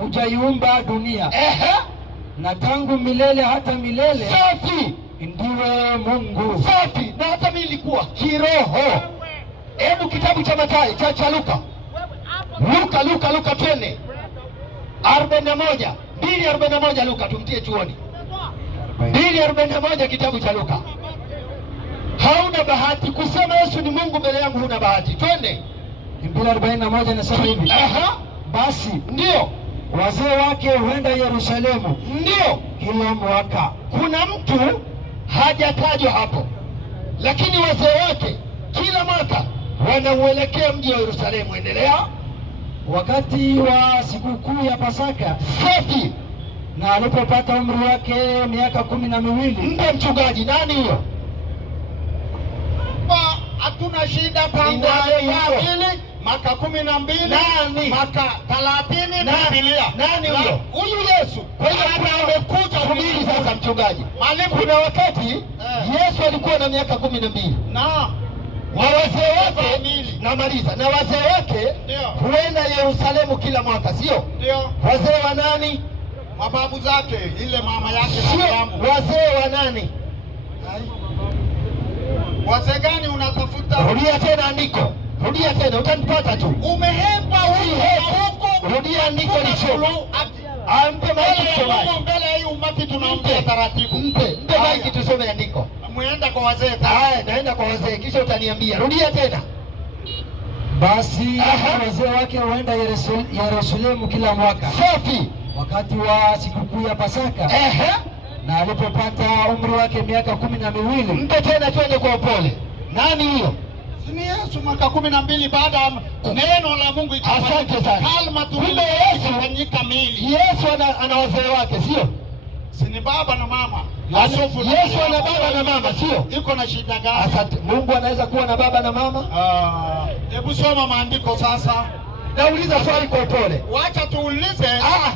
hujaiumba dunia. ehe, Na tangu milele hata milele safi, ndiwe Mungu. safi. Na hata mimi nilikuwa kiroho. Hebu kitabu cha Mathayo cha Luka twende 41 2:41 Luka, tumtie chuoni. 2:41 kitabu cha Luka. Hauna bahati kusema Yesu ni Mungu mbele yangu, huna bahati. Twende 2:41 inasema hivi. aha, Basi ndio wazee wake huenda Yerusalemu ndio. kila mwaka. Kuna mtu hajatajwa hapo, lakini wazee wake kila mwaka wanauelekea mji wa Yerusalemu. Endelea. Wakati wa sikukuu ya Pasaka, Safi. na alipopata umri wake miaka 12. Mpe mchungaji. Nani huyo? Hatuna shida tangu Nani huyo? ili maka 12 Nani? maka 30 Na- Biblia. nani huyo? Huyu Yesu. Kwa hiyo hapa amekuja. Subiri sasa mchungaji. Mwalimu. Kuna wakati Yesu alikuwa na miaka 12 Na na wazee wake, Kamili. namaliza, na wazee wake Ndio. huenda Yerusalemu kila mwaka, sio? ndio Wazee wa nani? mababu zake, ile mama yake Sio Mariamu. wazee wa nani? Wazee gani unatafuta? Rudia tena andiko, rudia tena, utanipata tu. Umehepa huko. Rudia andiko lisome. Ampe maiki tusome. Mbele ya hii umati tunaongea taratibu. Mpe maiki tusome andiko. Muenda kwa wazee Haya, naenda kwa wazee kisha utaniambia. Rudia tena. Basi Aha. wazee wake huenda Yerusalemu kila mwaka Safi. wakati wa sikukuu ya Pasaka, Ehe. na alipopata umri wake miaka 12. Mpe tena, twende kwa upole. Nani huyo? ni Yesu mwaka 12 baada ya neno la Mungu Asante sana. kalma Kumbe Yesu- tulifanyika mili. Yesu ana wazee wake, sio? Si ni baba na mama. Askofu na Yesu ana Mariamu. baba na mama, sio? Iko na shida gani? Asante. Mungu anaweza kuwa na baba na mama? Hebu soma maandiko sasa. Nauliza swali kwa upole. Wacha tuulize.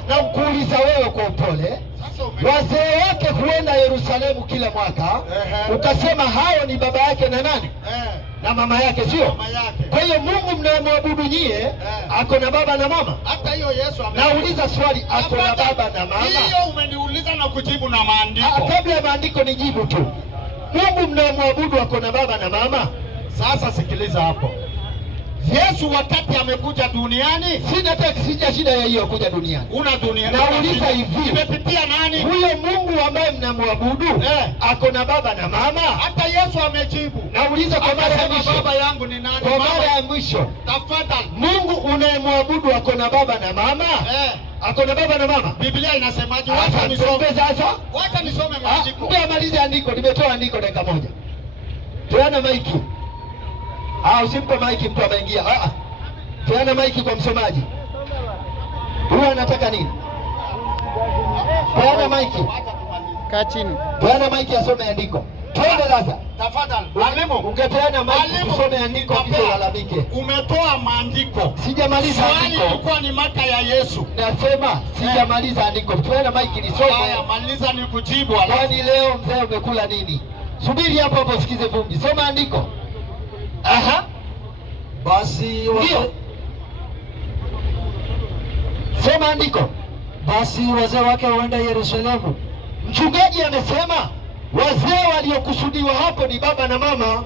Na kuuliza wewe kwa upole. Sasa ume Wazee wake huenda Yerusalemu kila mwaka. Ehe. Ukasema hao ni baba yake na nani? Na mama yake, sio? mama yake. Kwa hiyo Mungu mnayemwabudu nyie ako na baba na mama? Hata hiyo Yesu Nauliza swali, ako na baba na mama? hiyo umeniuliza na kujibu na maandiko. Kabla ya maandiko nijibu tu. Mungu mnayemwabudu ako na baba na mama? Sasa sikiliza hapo. Yesu wakati amekuja duniani, Sija shida ya hiyo kuja duniani. una dunia. Nauliza hivi. Imepitia nani? Huyo Mungu ambaye mnamwabudu ako na baba na mama? Hata Yesu amejibu. Nauliza kwa mara ya Akasema mwisho. baba yangu ni nani? Kwa mara ya mwisho. Tafadhali. Mungu unayemwabudu ako na baba na mama? Ako na baba na mama? Biblia inasemaje? Wacha nisome. Sasa. Wacha nisome maandiko. Mpe amalize andiko. Nimetoa andiko dakika moja. Peana maiki. Usimpe maiki mtu ameingia. Peana maiki kwa msomaji. Huyu anataka nini? Peana maiki. Kaa chini. Peana maiki asome andiko. Twende sasa. Tafadhali. Mwalimu, Ungepeana maiki tusome andiko kisha ulalamike. umetoa maandiko. Sijamaliza Swali andiko. ilikuwa ni maka ya Yesu. Nasema sijamaliza andiko. Peana maiki Haya, nisome. maliza ni kujibu. Kwani leo mzee umekula nini? Subiri hapo hapo usikize vumbi. Soma andiko. Basi Ndio. Soma andiko. Basi wazee wake huenda Yerusalemu. Mchungaji amesema wazee waliokusudiwa hapo ni baba na mama.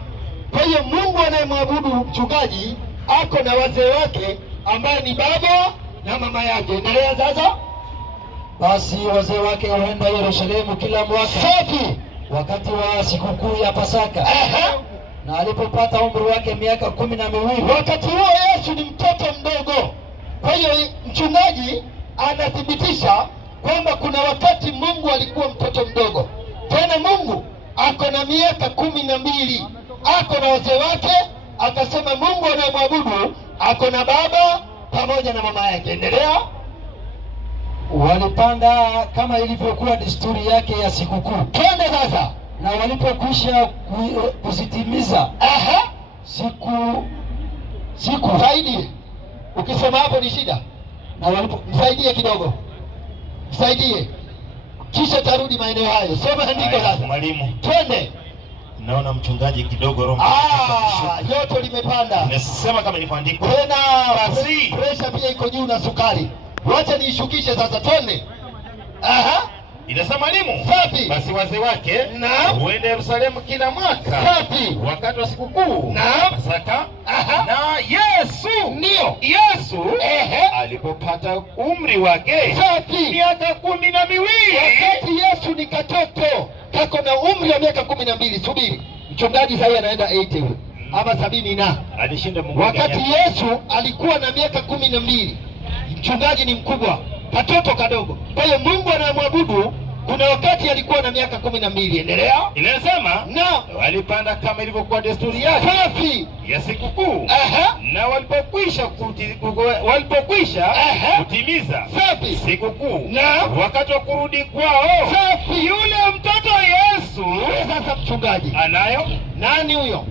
Kwa hiyo Mungu anayemwabudu mchungaji ako na wazee wake ambaye ni baba na mama yake. Endelea sasa. Basi wazee wake huenda Yerusalemu kila mwaka Safi. wakati wa sikukuu ya Pasaka, Aha. na alipopata umri wake miaka 12. Wakati huo Yesu ni mtoto mdogo. Kwa hiyo mchungaji anathibitisha kwamba kuna wakati Mungu alikuwa mtoto mdogo. Tena Mungu ako na miaka 12. Ako na wazee wake, akasema Mungu anayemwabudu ako na baba pamoja na mama yake. Endelea. Walipanda kama ilivyokuwa desturi yake ya sikukuu. Twende sasa. Na walipokwisha kuzitimiza siku Saidie. Ukisema hapo ni shida. na walipo Msaidie kidogo. Msaidie. Kisha tarudi maeneo hayo. Soma andiko sasa. Mwalimu. Twende. Naona mchungaji kidogo roho. Joto limepanda. Nimesema kama ilivyoandikwa. Tena Basi. pressure pia iko juu na sukari. Wacha niishukishe sasa, twende. Inasema mwalimu. Safi. Basi wazee wake huenda Yerusalemu kila mwaka. Safi. Wakati wa sikukuu. Pasaka. Na Yesu. Ndio. Yesu. Alipopata umri wake. Safi. Miaka 12. Wakati Yesu ni katoto. Kako na umri wa miaka 12. Subiri. Mchungaji sasa anaenda 80 ama 70 na. Alishinda Mungu. Wakati Yesu alikuwa na miaka 12. Mchungaji ni mkubwa, katoto kadogo. Kwa hiyo Mungu anamwabudu. Kuna wakati alikuwa na miaka 12. Endelea. Inasema walipanda kama ilivyokuwa desturi yake. Safi. Ya sikukuu. Na walipokwisha kutimiza safi sikukuu. Na wakati wa kurudi kwao. Safi. Yule mtoto Yesu. Sasa mchungaji anayo nani huyo?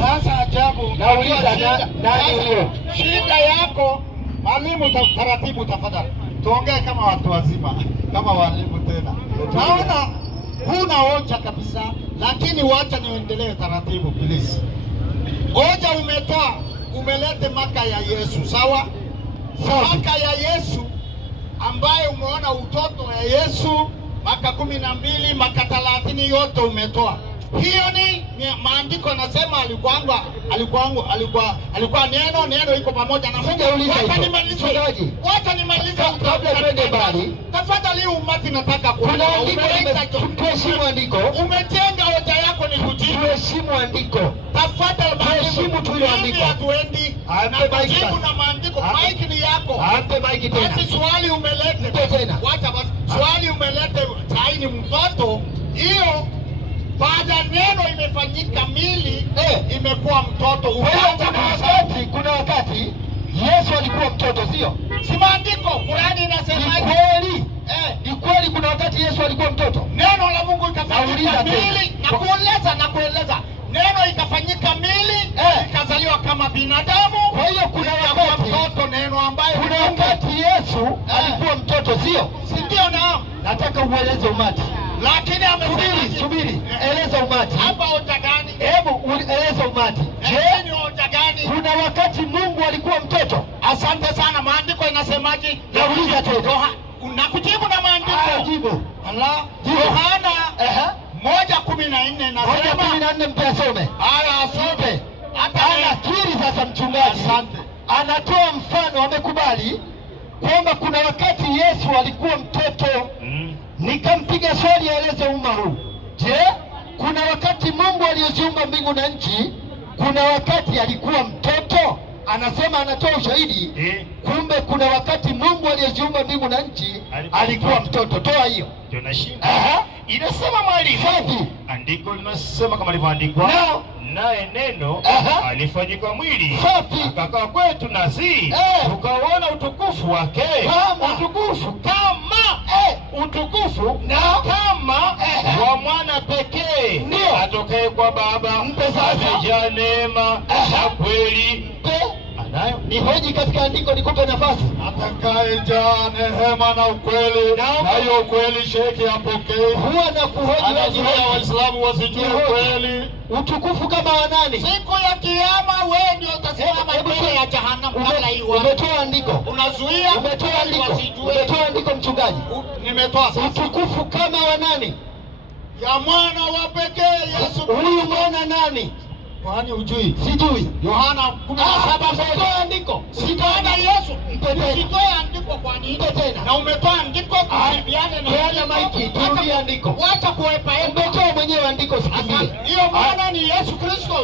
Sasa ajabu. Nauliza nani huyo? Shida yako mwalimu, taratibu tafadhali. Tuongee kama watu wazima, kama walimu tena. Naona huna hoja kabisa, lakini wacha niendelee taratibu please. Hoja umetoa, umelete maka ya Yesu, sawa? Maka ya Yesu ambaye umeona utoto ya Yesu maka 12, maka 30 yote umetoa. Hiyo ni maandiko yanasema alikuwa neno iko pamoja na Mungu. Wacha nimalize kabla twende mbali. Tafadhali umati nataka kuna andiko, tuheshimu andiko. Umejenga hoja yako ni kujibu. Tuheshimu andiko. Tafadhali tuheshimu tu andiko. Hatuendi na kujibu na maandiko. Mic ni yako. Ampe mic tena. Basi swali umelete tena. Wacha basi. Swali umelete saini mtoto. Hiyo baada neno imefanyika mili imekuwa mtoto. Kuna wakati Yesu alikuwa mtoto, sio? Si maandiko Qur'ani inasema kweli. Ni kweli kuna wakati Yesu alikuwa mtoto. Neno la Mungu ikafanyika mili na kueleza. Neno ikafanyika mili ikazaliwa kama binadamu. Kwa hiyo kuna wakati mtoto neno ambaye kuna wakati Yesu alikuwa mtoto, sio? Si ndio? Naam. Nataka ueleze umati. Lakini subiri. Eleza umati. Hapa hoja gani? Hebu eleza umati. Je, ni hoja gani? Kuna wakati Mungu alikuwa mtoto. Asante sana. Maandiko inasemaje? Nauliza tena. Unakujibu na maandiko. Jibu. Allah. Yohana 1:14 nasema. 1:14 mtasome. Haya, asante. Anakiri sasa mchungaji. Asante. Anatoa mfano, amekubali kwamba kuna wakati Yesu alikuwa mtoto. Nikampiga swali, aeleze umma huu. Je, kuna wakati Mungu aliyoziumba mbingu na nchi, kuna wakati alikuwa mtoto? Anasema, anatoa ushahidi. Kumbe kuna wakati Mungu aliyoziumba mbingu na nchi alikuwa mtoto. Toa hiyo. Ndio nashinda. Inasema mwalimu. Safi. Andiko linasema kama lilivyoandikwa. Naye neno alifanyika mwili. Safi. Akakaa kwetu nasi. Tukaona utukufu wake. Utukufu kama wa mwana pekee atokaye kwa Baba. Mpe sasa. Amejaa neema na kweli. Anayo. Nihoji katika andiko, nikupe nafasi. Atakayejaa neema na ukweli, nayo ukweli sheki apokee. Huwa na kuhoji wazi Waislamu wasijue ukweli. Utukufu kama wa nani? Siku ya kiyama wewe ndio utasimama mbele ya jahanamu kabla hiyo. Umetoa andiko. Unazuia. Umetoa andiko mchungaji. Nimetoa sasa. Utukufu kama wa nani? Ya mwana wa pekee Yesu. Huyu mwana nani? Kwani hujui? Sijui. Yohana 17 umetoa andiko. Sitaona Yesu. Usitoe andiko kwa nini? Tena. Na umetoa andiko kujibiana na yale maiki. Turudie andiko. Wacha kuepa hepa. Umetoa mwenyewe andiko sikimbie. Hiyo maana ni Yesu Kristo.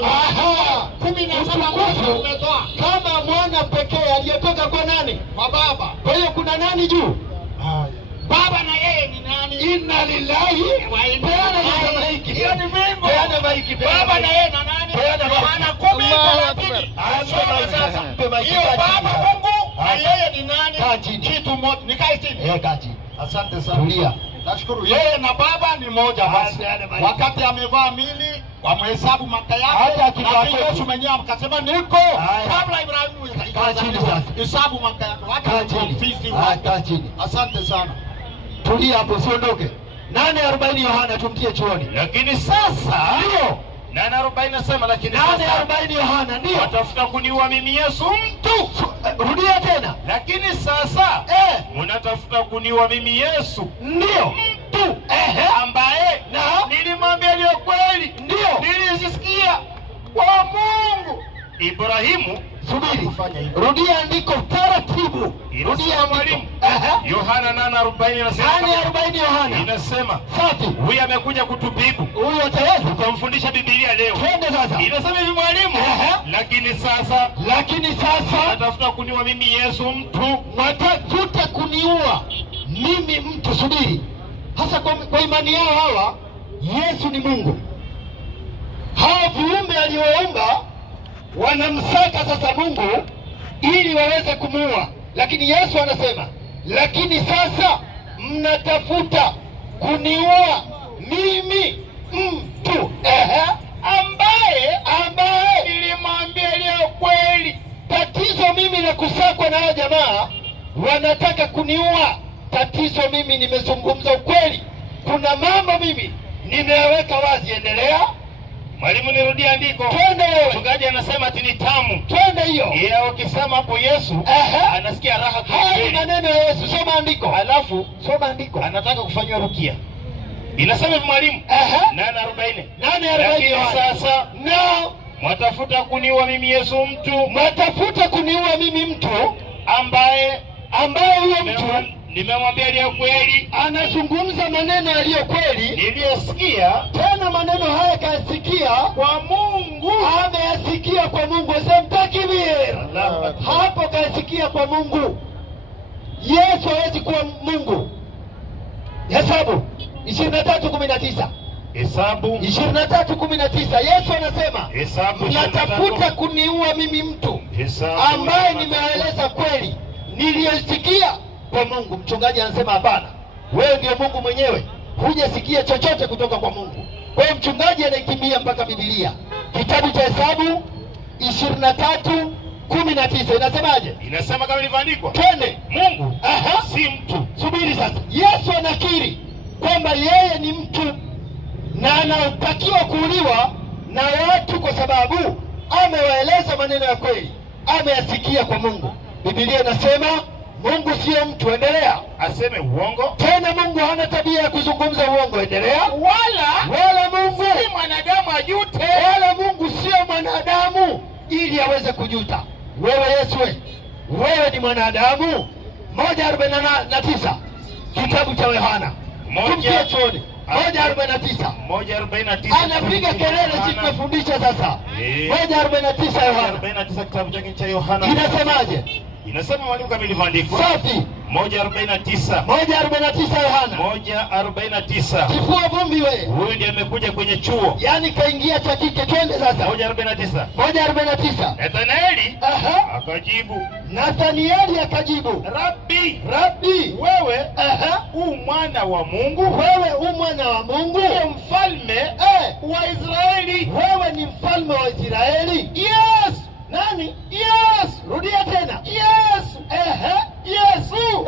17 umetoa. Kama mwana pekee aliyetoka kwa nani? Kwa Baba. Kwa hiyo kuna nani juu? Baba na yeye ni nani? Inna lillahi peana maiki. Hiyo ni Mungu. Peana maiki. Baba na yeye na nani? Yohana 10:30. Sasa hiyo Baba Mungu na yeye ni nani? Kitu moja. Nikae chini. Kaa chini. Asante sana. Tulia. Nashukuru. Yeye na Baba ni moja basi. Wakati amevaa mili wamhesabu maka yake. Hata akivaa Yesu mwenyewe akasema niko kabla Ibrahimu. Kaa chini sasa. Hesabu maka yake. Kaa chini. Kaa chini. Asante sana. Tulia hapo, usiondoke. 8:40 Yohana tumtie chuoni. Lakini sasa Ndio. 8:40 nasema lakini sasa 8:40 Yohana ndio. watafuta kuniua mimi Yesu mtu. Rudia tena. Lakini sasa mnatafuta kuniua mimi Yesu Ndio. mtu ambaye nilimwambia leo kweli. Ndio. Nilisikia kwa Mungu. Ibrahimu Subiri. Rudia andiko taratibu. Rudia mwalimu. Yohana 8:40 inasema 8:40 Yohana. Inasema safi. Huyu amekuja kutubibu. Huyu ataweza tutamfundisha Biblia leo. Twende sasa. Inasema hivi mwalimu. Lakini sasa natafuta kuniua mimi Yesu mtu. Natafuta kuniua mimi mtu. Subiri. Hasa kwa imani yao hawa Yesu ni Mungu. Hawa viumbe aliowaumba wanamsaka sasa Mungu ili waweze kumuua. Lakini Yesu anasema, lakini sasa mnatafuta kuniua mimi mtu ambaye nilimwambia leo kweli. Tatizo mimi na kusakwa na hao jamaa wanataka kuniua. Tatizo mimi nimezungumza ukweli. Kuna mambo mimi nimeweka wazi. Endelea. Mwalimu nirudie andiko. Twende wewe. Mchungaji anasema ati ni tamu. Twende hiyo. Yeye ukisema hapo Yesu anasikia raha kwa kweli. Hai maneno ya Yesu. Soma andiko. Alafu soma andiko. Anataka kufanywa rukia. Inasema hivi mwalimu. 8:40. 8:40. Sasa mwatafuta kuniua mimi Yesu mtu. Mwatafuta kuniua mimi mtu ambaye huyo mtu nimemwambia leo kweli. Anazungumza maneno yaliyo kweli. Niliyosikia. Tena maneno haya kayasikia kwa Mungu. Ameyasikia kwa Mungu. Semtakibir. Hapo kayasikia kwa Mungu. Yesu hawezi kuwa Mungu. Hesabu 23:19. Hesabu 23:19. Yesu anasema mnatafuta kuniua mimi mtu ambaye nimeeleza kweli niliyosikia kwa Mungu. Mchungaji anasema hapana, wewe ndio Mungu mwenyewe, hujasikia chochote kutoka kwa Mungu. Kwa hiyo mchungaji anakimbia mpaka Biblia. Kitabu cha Hesabu 23:19 inasemaje? Inasema kama ilivyoandikwa. Twende. Mungu si mtu. Subiri sasa. Yesu anakiri kwamba yeye ni mtu na anatakiwa kuuliwa na watu kwa sababu amewaeleza maneno ya kweli, ameyasikia kwa Mungu. Biblia inasema Mungu sio mtu. Endelea. Aseme uongo. Tena Mungu hana tabia ya kuzungumza uongo. Endelea. Wala Mungu si mwanadamu ajute. Wala Mungu sio mwanadamu ili aweze kujuta. Wewe Yesu, wewe ni mwanadamu. 1:49 kitabu cha Yohana. Tumtie chuoni. 1:49. Anapiga kelele, sisi tunafundisha sasa. 1:49 Yohana. 1:49 kitabu chake cha Yohana. Inasemaje? Inasema mwalimu kama ilivyoandikwa. Safi. 1:49. 1:49 Yohana. 1:49. Tifua vumbi wewe. Huyu ndiye amekuja kwenye chuo. Yaani kaingia cha kike. Twende sasa. 1:49. 1:49. Nathanaeli akajibu. Nathanieli akajibu. Rabbi, wewe mwana wa Mungu. Wewe mwana wa Mungu. Wewe mfalme wa Israeli. Wewe ni mfalme wa Israeli. Yes. Nani? Yes. Rudia tena. Yes. Yesu.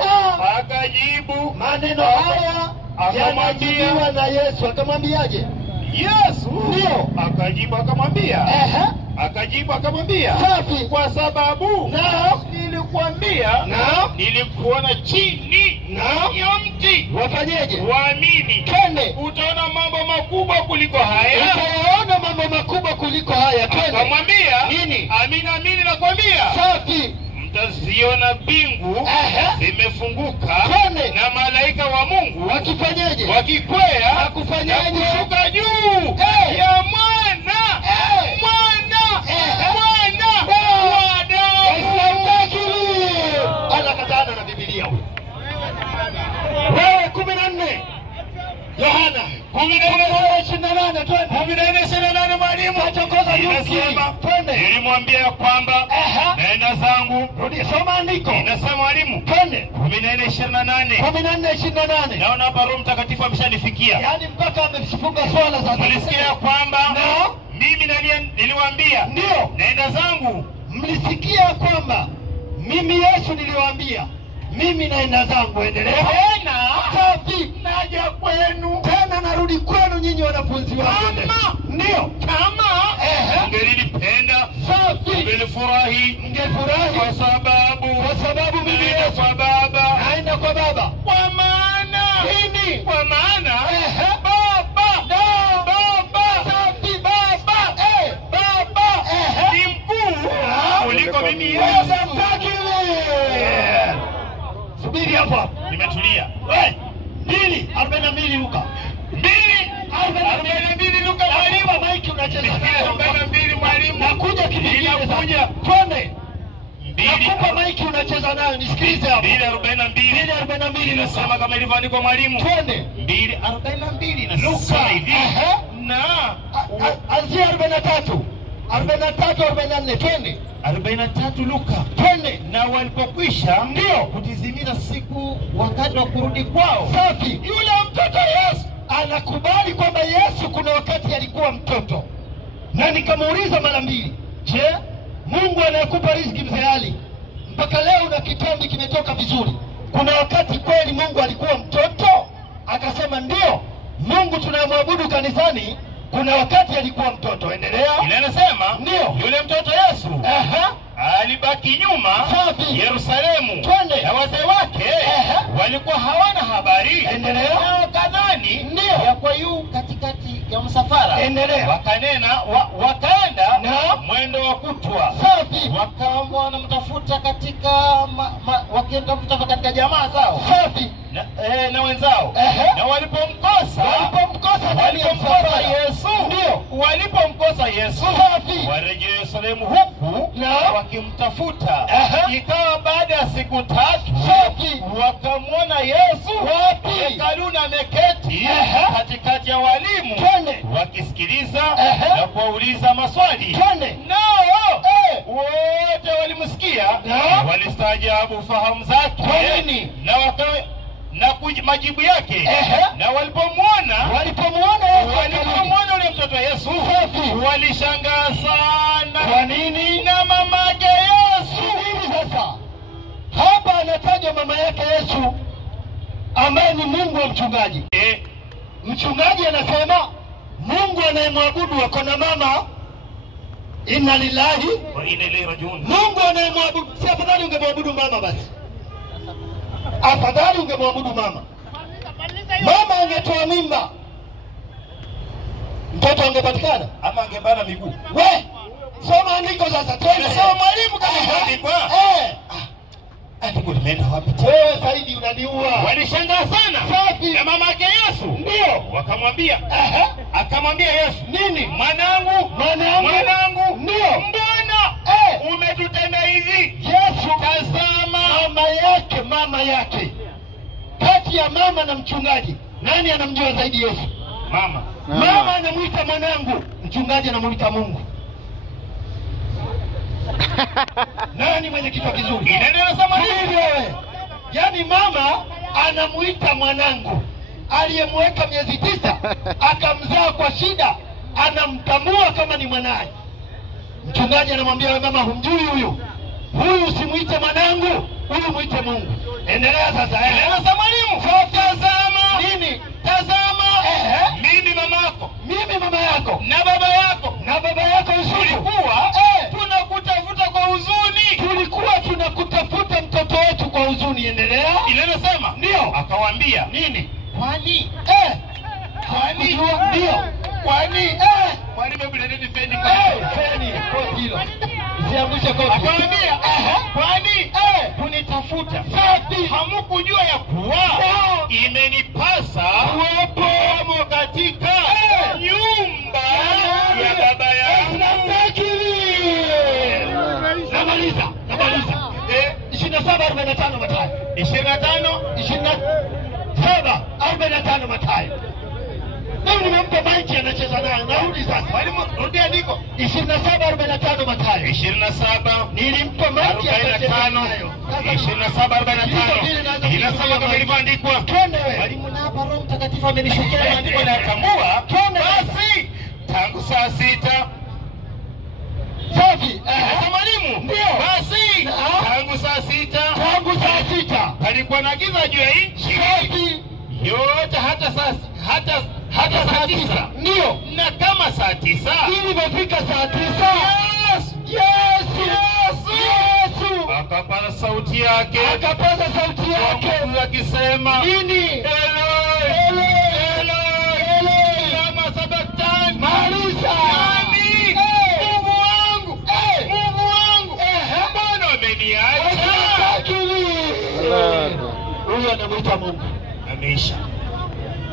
Akajibu. Maneno haya yanajibiwa na Yesu. Akamwambiaje? Yesu ndio akajibu akamwambia safi, kwa sababu nilikwambia nilikuona chini ya mti. Wafanyeje? Waamini. Twende. Utaona mambo makubwa kuliko haya. Utaona mambo makubwa kuliko haya. Twende. Akamwambia nini? Amini nakwambia. Safi. Mtaziona mbingu zimefunguka na malaika wa Mungu wakifanyaje? Wakikwea na kufanyaje? Kushuka juu ya mwana anakatana na Biblia huyo. 14:28 mwalimu. Inasema nilimwambia kwamba nenda zangu. Rudi soma andiko. Inasema mwalimu 14:28. Naona hapa Roho Mtakatifu ameshanifikia. Yaani mpaka amefunga swala za mlisikia kwamba mimi niliwaambia ndio nenda zangu. Mlisikia kwamba mimi Yesu niliwaambia mimi naenda zangu. Endelea. Tena safi naja kwenu. Tena narudi kwenu nyinyi wanafunzi wangu. Ndio. Kama ungelipenda safi ungelifurahi kwa sababu mimi Yesu kwa Baba. naenda kwa Baba. Kwa maana nini? Kwa maana Baba ni mkuu kuliko mimi Yesu. Subiri hapo. Nimetulia. 2:42 Luka. 2:42 Luka mwalimu. Maiki unacheza nayo. 42 mwalimu. Nakuja kingine sasa. Twende. Nakupa maiki unacheza nayo. Nisikilize hapo. 2:42 inasema kama ilivyoandikwa mwalimu. Twende. 2:42 na Luka hivi. Na anzia 43. 44 twende. 43 Luka. Twende. Na walipokwisha ndio kutizimiza siku wakati wa kurudi kwao. Safi. Yule mtoto Yesu anakubali kwamba Yesu kuna wakati alikuwa mtoto. Na nikamuuliza mara mbili, je, Mungu anayekupa riziki mzee Ali mpaka leo na kitambi kimetoka vizuri, kuna wakati kweli Mungu alikuwa mtoto? Akasema ndio. Mungu tunayemwabudu kanisani kuna wakati alikuwa mtoto. Endelea. Ile anasema ndio yule mtoto Yesu alibaki nyuma Yerusalemu. Twende. Na wazee wake walikuwa hawana habari. Endelea. Na kadhani ndio ya kwa yu katikati ya msafara. Endelea. Wakaenda mwendo wa kutwa. Safi. Wakawa wanamtafuta katika wakimtafuta katika jamaa zao. Safi. Na wenzao. Na walipomkosa Yesu. Ndio. Walipomkosa Yesu. Safi. Warejea Yerusalemu huku wakimtafuta. Ikawa baada ya siku 3 safi wakamwona Yesu wapi? Hekaluni ameketi katikati ya walimu. Twende. Wakisikiliza na kuwauliza maswali. Twende. Nao wote walimsikia walistaajabu fahamu zake na majibu yake. Na walipomwona yule mtoto Yesu walishangaa sana. Kwa nini? Na mamake Yesu. Sasa hapa anataja mama yake Yesu ambaye ni Mungu wa mchungaji. Mchungaji anasema Mungu anayemwabudu ako na mama. Inna lillahi wa inna ilaihi rajiun. Mungu anayemwabudu, si afadhali ungemwabudu mama basi? Afadhali ungemwabudu mama. Mama angetoa mimba, mtoto angepatikana ama angebana miguu. Soma andiko sasa. Soma mwalimu kama andikwa. Andiko limeenda wapi? Wewe Saidi unaniua. Walishangaa sana. Safi. Na mamake Yesu. Ndio. Wakamwambia. Akamwambia Yesu, nini? Mwanangu. Ndio. Mbona umetutenda hivi? Yesu tazama mama yake. Kati ya mama na mchungaji, nani anamjua zaidi Yesu? Mama. Mama anamuita mwanangu, mchungaji anamuita Mungu. Nani mwenye kichwa kizuri? Inaendelea sama hivi wewe. Yaani mama anamuita mwanangu aliyemweka miezi 9 akamzaa kwa shida, anamtamua kama ni mwanae. Mchungaji anamwambia wewe mama humjui huyu usimuite mwanangu, huyu muite Mungu. Endelea sasa. Sasa mwalimu, tazama. Nini? Tazama. Mimi mama yako na baba yako tulikuwa tunakutafuta kwa huzuni. Tulikuwa tunakutafuta mtoto wetu kwa huzuni. Endelea. Inasema ndio. Akawaambia nini? Kwani ndio. Kwani Biblia inafendi feni kwa hilo. Usiangushe koti. Akawaambia kwani kunitafuta safi hamkujua ya kuwa imenipasa kuwepo katika nyumba ya baba yangu. Namaliza 27:45 Mathayo. 27:45 Mathayo. Mimi nimempa maiki anacheza nayo. Narudi sasa. Mwalimu, rudia andiko. 27:45 Mathayo. 27 Nilimpa maiki anacheza nayo. 27:45. Inasema kama ilivyoandikwa. Twende wewe. Mwalimu, na hapa Roho Mtakatifu amenishukia maandiko yanatambua. Basi tangu saa 6 safi. Mwalimu, ndio. Basi tangu saa 6 palikuwa na giza juu ya nchi. Safi. Yote hata saa 9. Ndio. Na kama saa 9 ilipofika saa 9, Yesu akapaza sauti yake akisema, nini? Eloi, Eloi, lama sabachthani. Maliza. Mungu wangu, mbona umeniacha? Huyu anamuita Mungu. Ameisha.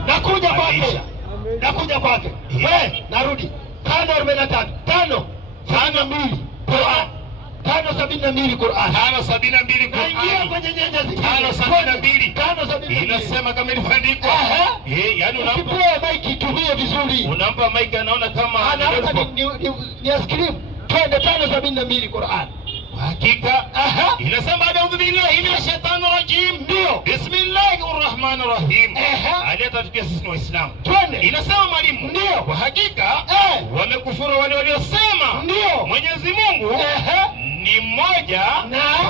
Nakuja kwake. Wewe narudi. 5:45. 5:72 Qur'an. 5:72 Qur'an. 5:72 Qur'an. Naingia kwenye nyanja zingine. 5:72 inasema kama ilivyoandikwa. Yani unampa maiki tumie vizuri. Unampa maiki anaona kama anaona ni askrim. Twende 5:72 Qur'an. Hakika inasema a'udhu billahi minash shaitani rajim. Ndio. Bismillahir rahmanir rahim. Aliyetatukia sisi ni Waislamu. Twende. Inasema mwalimu. Ndio. Kwa hakika wamekufuru wale waliosema ndio Mwenyezi Mungu ni mmoja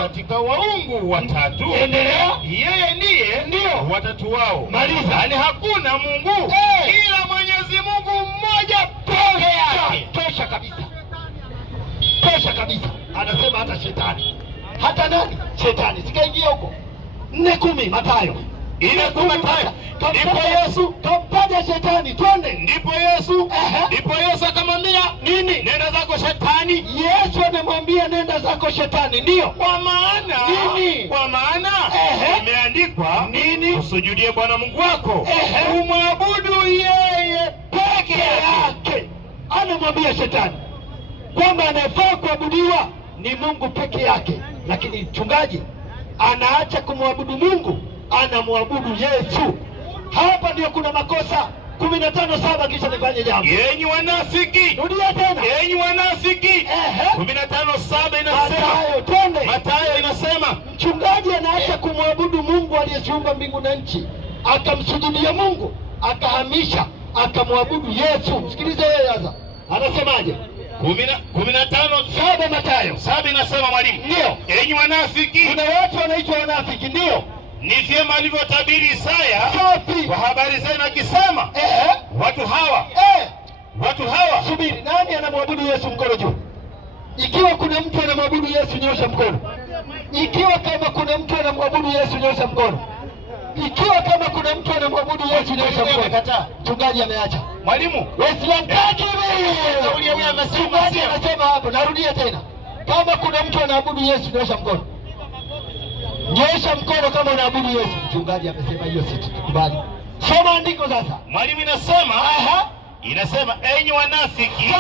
katika waungu watatu. Endelea. Yeye ndiye ndio watatu wao. Maliza. Yaani hakuna Mungu ila Mwenyezi Mungu mmoja pekee yake. Tosha kabisa. Anasema hata shetani. Hata nani? Shetani. Sikaingia huko. 4:10 Mathayo. Ile kwa Mathayo. Ndipo Yesu kampaja shetani. Twende. Ndipo Yesu akamwambia, nini? Nenda zako shetani. Yesu anamwambia nenda zako shetani. Ndio. Kwa maana nini? Kwa maana imeandikwa, nini? Usujudie Bwana Mungu wako. Umwabudu yeye peke yake. Anamwambia shetani kwamba anafaa kuabudiwa ni Mungu peke yake. Lakini mchungaji anaacha kumwabudu Mungu, anamwabudu Yesu. Hapa ndio kuna makosa. 15:7 kisha nifanye jambo. Yenyi wanafiki. Rudia tena. Yenyi wanafiki. 15:7 inasema. Mathayo inasema mchungaji anaacha kumwabudu Mungu aliyeziumba mbingu na nchi, akamsujudia Mungu, akahamisha akamwabudu Yesu. Sikiliza wewe sasa. Anasemaje? 15:7 Mathayo. 7 inasema mwalimu. Ndio. Enyi wanafiki. Kuna watu wanaitwa wanafiki. Ndio. Ni vyema alivyotabiri Isaya kwa habari zenu akisema, watu hawa. Subiri, nani anamwabudu Yesu? Mkono juu. Ikiwa kuna mtu anamwabudu Yesu nyosha mkono. Ikiwa kama kuna mtu anamwabudu Yesu nyosha mkono. Ikiwa kama kuna mtu anamwabudu Yesu nyosha mkono. Mchungaji ameacha. Mwalimu, Waislamu mchungaji anasema hapo. Narudia tena. Kama kuna mtu anaabudu Yesu nyosha mkono. Nyosha mkono kama unaabudu Yesu. Mchungaji amesema hiyo situkubali. Soma andiko sasa. Mwalimu inasema enyi wanafiki.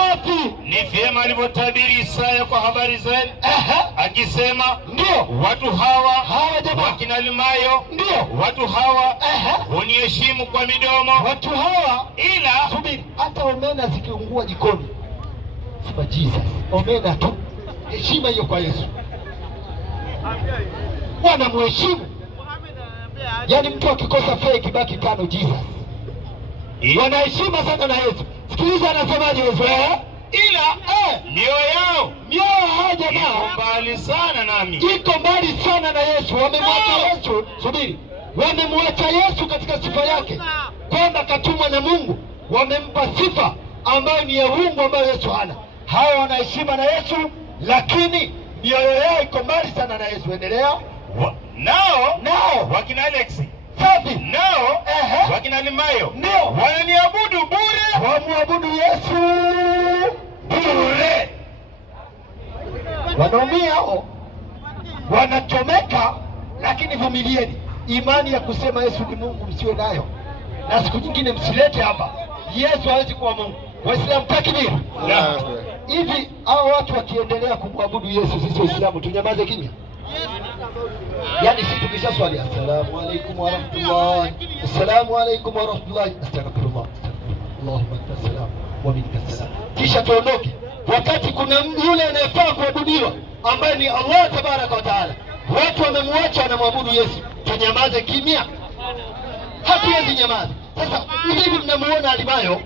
Ni vyema alivyotabiri Isaya kwa habari zenu akisema, ndio watu hawa jamaa wakina Limayo, ndio watu hawa huniheshimu kwa midomo. Watu hawa ila subiri, hata omena zikiungua jikoni, sema Jesus, omena tu. Heshima hiyo kwa Yesu. Bwana muheshimu. Yaani mtu akikosa fake kibaki 5 Jesus. Wanaheshima sana na Yesu. Sikiliza anasemaje Yesu. Ila mioyo hao jamaa iko mbali sana nami. Iko mbali sana na Yesu. Wamemwacha Yesu. Subiri. Wamemwacha Yesu katika sifa yake, kwamba katumwa na Mungu. Wamempa sifa ambayo ni ya uungu ambayo Yesu hana. Hao wanaheshima na Yesu, lakini mioyo yao iko mbali sana na Yesu. Endelea. Nao wakina Alex safi. Nao wakina Limayo ndio wananiabudu bure. Wamwabudu Yesu bure. Wanaumia hao, wanachomeka, lakini vumilieni. Imani ya kusema Yesu ni Mungu msiwe nayo, na siku nyingine msilete hapa Yesu hawezi kuwa Mungu. Waislamu takbir. Hivi hao watu wakiendelea kumwabudu Yesu, sisi Waislamu tunyamaze kimya? Yaani sisi tukisha swali assalamu alaykum wa rahmatullah, assalamu alaykum wa rahmatullah, astaghfirullah, Allahumma anta salam wa minka salam, kisha tuondoke. Wakati kuna yule anayefaa kuabudiwa ambaye ni Allah tabaraka wa taala, watu wamemwacha wanamwabudu Yesu, tunyamaze kimya? Hatuwezi nyamaza. Sasa hivi mnamuona Alimayo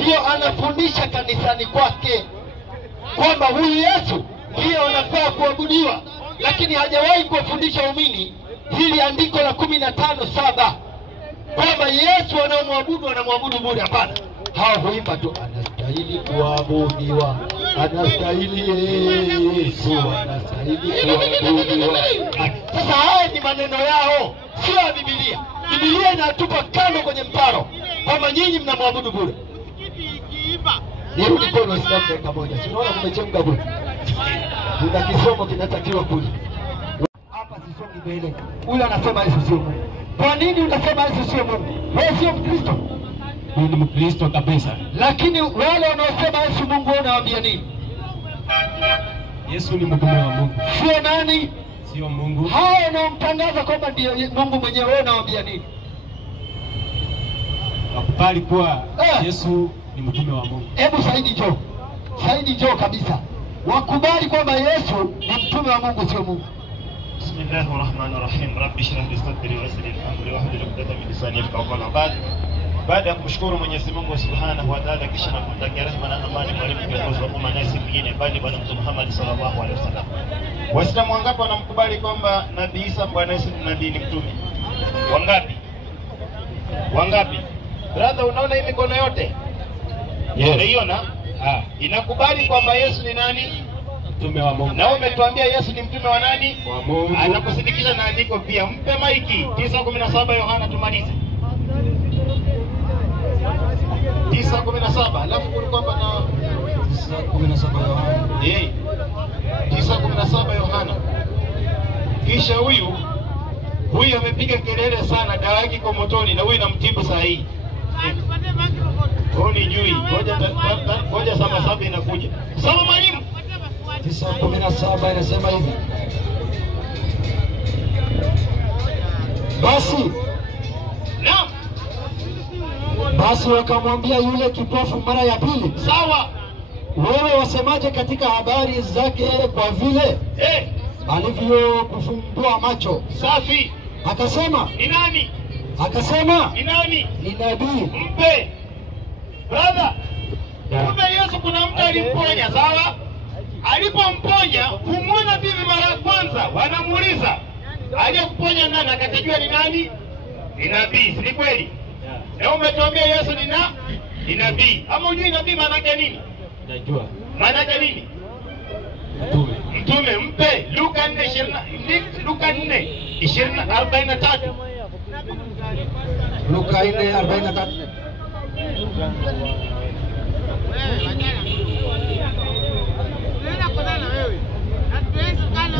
ndio anafundisha kanisani kwake kwamba huyu Yesu ndiye anafaa kuabudiwa, lakini hajawahi kuwafundisha waumini hili andiko la 15:7 kwamba Yesu wanaomwabudu wanamwabudu bure. Hapana, hao huimba tu anastahili kuabudiwa, anastahili Yesu, anastahili kuabudiwa. Sasa haya ni maneno yao, sio ya Biblia. Biblia inatupa kando kwenye mtaro kwamba nyinyi mnamwabudu bure. Nirudi kwa Waislamu dakika moja. Si unaona kumechemka bure? Kuna kisomo kinatakiwa kule. Hapa sisongi mbele. Ule anasema Yesu sio Mungu. Kwa nini unasema Yesu sio Mungu? Wewe sio Mkristo. Mimi ni Mkristo kabisa. Lakini wale wanaosema Yesu Mungu wanawaambia nini? Yesu ni mtume wa Mungu. Sio nani? Sio Mungu. Hao wanaomtangaza kwamba ndio Mungu mwenyewe, wewe unawaambia nini? Wakubali kuwa Yesu ni mtume wa Mungu. Hebu Saidi njoo. Saidi njoo kabisa. Wakubali kwamba Yesu ni mtume wa Mungu, sio Mungu. Bismillahirrahmanirrahim. Rabbi shrah li sadri wa yassir li amri wahlul 'uqdatam min lisani yafqahu qawli. Baada ya kumshukuru Mwenyezi Mungu Subhanahu wa Ta'ala, kisha na kumtakia rehema na amani mwalimu kiongozi wa umma na si mwingine bali Bwana Mtume Muhammad sallallahu alaihi wasallam. Waislamu wangapi wanamkubali kwamba Nabii Isa Bwana Yesu ni nabii, ni mtume? Wangapi? Wangapi? Brother, unaona hii mikono yote? Yes. Unaiona? Inakubali kwamba Yesu ni nani? Mtume wa Mungu. Na umetuambia Yesu ni mtume wa nani? Wa Mungu. Anakusindikisha na andiko pia. Mpe maiki 9:17 Yohana tumalize. 9:17. Alafu kulikuwa na 9:17 Yohana. 9:17 Yohana. Kisha huyu amepiga kelele sana, dawa yake iko motoni na huyu inamtibu saa hii. Oni jui. Ngoja 7 inakuja. Sawa mwalimu. 9:17 inasema hivi. Basi wakamwambia yule kipofu mara ya pili, sawa, wewe wasemaje katika habari zake kwa vile alivyokufumbua macho? Safi. Akasema ni nani? Akasema ni nani? Ni nabii. Mpe. Brother, kumbe Yesu kuna mtu alimponya, sawa? Alipomponya, kumwona bibi mara ya kwanza, wanamuuliza aliyekuponya nani? Akatajua ni nani? Ni nabii. Si kweli? Leo umetuambia Yesu ni nabii. Ama unajui nabii maana yake nini? Najua. Maana yake nini? Mtume. Mpe Luka 4:43. Luka 4:43.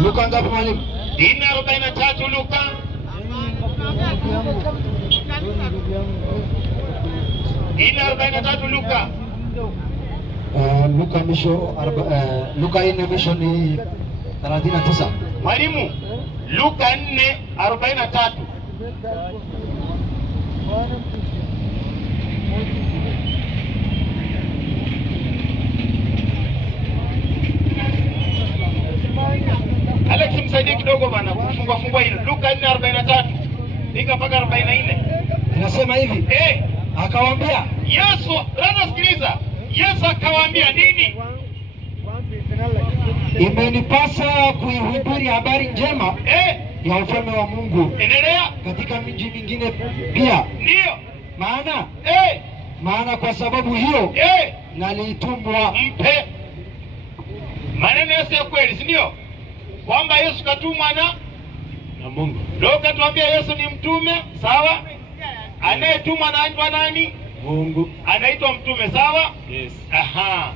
Luka ngapi mwalimu? 4:43 Luka. Luka. Luka misho Luka 4 misho ni 39. Mwalimu, Luka 4:43. Alex msaidie kidogo bana kufungua hilo. Luka 4:43. Fika mpaka 44. Inasema hivi. Akawaambia Yesu, brother sikiliza. Yesu akawaambia nini? Imenipasa kuihubiri habari njema ya ufalme wa Mungu. Endelea. Katika miji mingine pia. Ndio. Maana kwa sababu hiyo nalitumwa. Mpe. Maneno Yesu ya kweli, si ndio? Kwamba Yesu katumwa na Mungu. Leo katuambia Yesu ni mtume, sawa? Anayetumwa anaitwa nani? Mungu. Anaitwa mtume, sawa? Yes. Aha.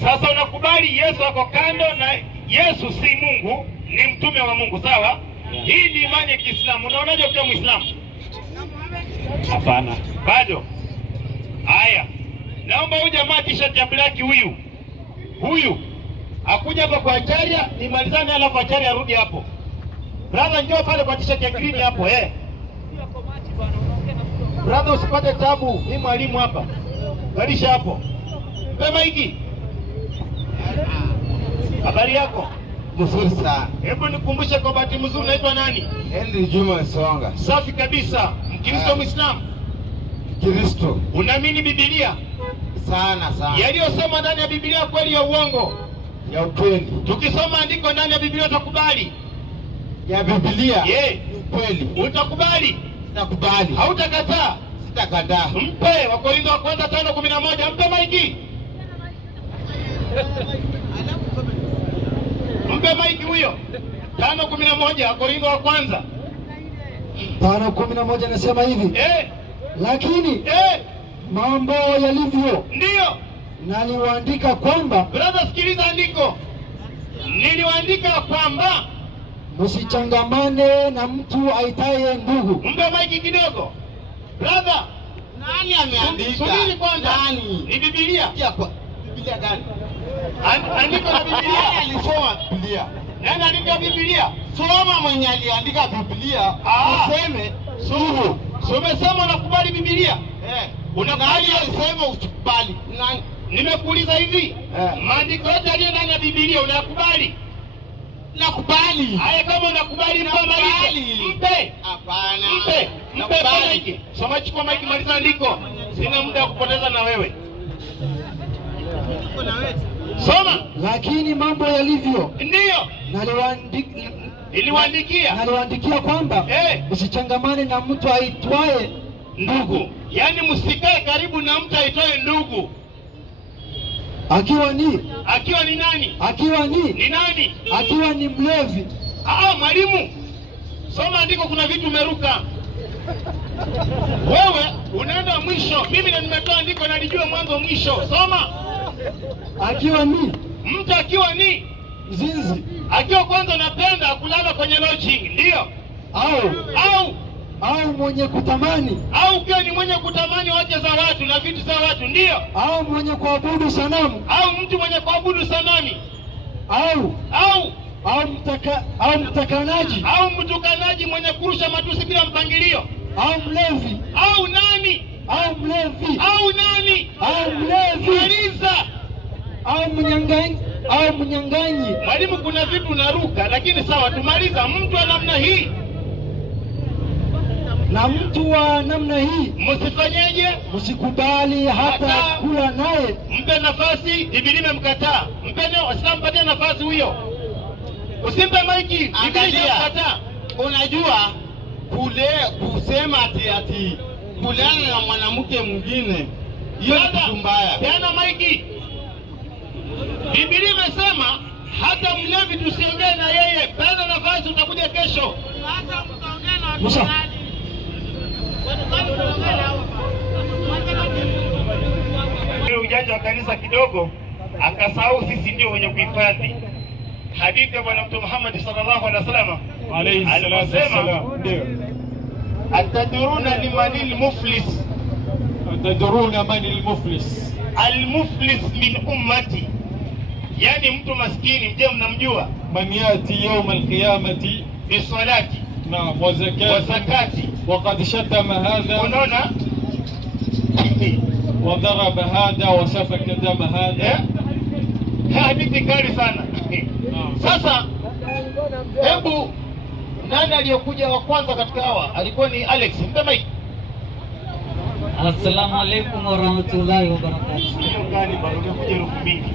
Sasa unakubali Yesu ako kando na Yesu si Mungu, ni mtume wa Mungu, sawa? Yeah. Hii ni imani ya Kiislamu. Unaonaje ukiwa Muislamu? Hapana. Bado. Haya. Naomba huyu jamaa t-shirt ya black huyu akuja hapa kwa Acharia, nimalizane alafu Acharia arudi hapo. Brother njoo pale kwa t-shirt ya green hapo, Brother usipate tabu, mimi mwalimu hapa. Garisha hapo. Mpe maiki. Habari yako? Mzuri sana. Hebu nikumbushe kwa bahati mzuri unaitwa nani? Henry Juma Songa. Safi kabisa. Mkristo Muislamu? Kristo. Unaamini Biblia? Sana sana. Yaliyosema ndani ya Biblia kweli ya uongo? Ya ukweli. Tukisoma andiko ndani ya Biblia utakubali? Ya Biblia. Kweli. Utakubali? Sitakubali. Hautakataa? Sitakataa. Mpe Wakorintho wa kwanza 5:11. Mpe maiki. Mpe maiki huyo. 5:11 Wakorintho wa kwanza. 5:11 nasema hivi. Lakini mambo yalivyo. Ndio. Naliwaandika kwamba. Brother, sikiliza andiko. Niliwaandika kwamba msichangamane na mtu aitaye ndugu. Mpe maiki kidogo. Brother, nani ameandika? Subiri kwanza. Nani? Ni Biblia. Biblia gani? Andiko la Biblia. Alisoma Biblia. Nani aliandika Biblia? Soma mwenye aliandika Biblia. Useme suhu. Umesema unakubali Biblia? Unakubali alisema usikubali. Nani? Nimekuuliza hivi. Maandiko yote yaliyo ndani ya Biblia unayakubali? Nakubali. Haya, kama unakubali mpe maiki. Mpe. Hapana. Mpe. Mpe maiki. Soma, chukua maiki, maliza andiko. Sina muda wa kupoteza na wewe. Soma. Lakini mambo yalivyo. Ndio. Niliwaandikia kwamba msichangamane na mtu aitwaye ndugu. Yaani msikae karibu na mtu aitwaye ndugu. Akiwa ni nani? Ni nani? Akiwa ni mlevi. Mwalimu. Soma andiko, kuna vitu umeruka. Wewe unaenda mwisho. Mimi na nimetoa andiko na nijue mwanzo mwisho. Soma. Mtu akiwa ni mzinzi. Akiwa kwanza napenda kulala kwenye lodging, ndio? Au mwenye kutamani. Au ukiwa ni mwenye kutamani wake za watu na vitu za watu, ndio? Au mwenye kuabudu sanamu. Au mtu mwenye kuabudu sanami. Au mtakanaji. Au mtukanaji mwenye kurusha matusi bila mpangilio. Au mlevi. Au nani? Au mlevi. Au nani? Au mlevi. Maliza. Au mnyang'anyi. Mwalimu, kuna vitu unaruka, lakini sawa, tumaliza. Mtu wa namna hii. Na mtu wa namna hii msifanyeje? Msikubali hata kula naye. Mpe nafasi. Biblia imemkataa. Mpatie nafasi huyo. Usimpe maiki. Biblia imemkataa. Unajua kusema ati kulala na mwanamke mwingine, hiyo ni kitu mbaya. Peana maiki. Biblia imesema hata mlevi tusiongee na yeye. Peana nafasi, utakuja kesho. Hata mtaongea na watu. Ujanja wa kanisa kidogo akasahau sisi ndio wenye kuhifadhi hadithi ya Bwana Mtume Muhammad sallallahu alaihi wasallam. Alayhi salatu wasallam. Ndio. Ataduruna limanil muflis. Ataduruna manil muflis. Al-muflis min ummati. Yani mtu maskini, je, mnamjua? Man yati yawm al-qiyamati bi salati. Naam, wa zakati. Waqad shatama hadha. Unaona? وضرب هذا وسفك دم هذا. Hadithi kali sana. Sasa hebu nani aliyokuja wa kwanza katika hawa? Alikuwa ni Alex. Mpe mic. Assalamu alaykum wa rahmatullahi wa barakatuh. Sio gani bado umekuja rufu mingi.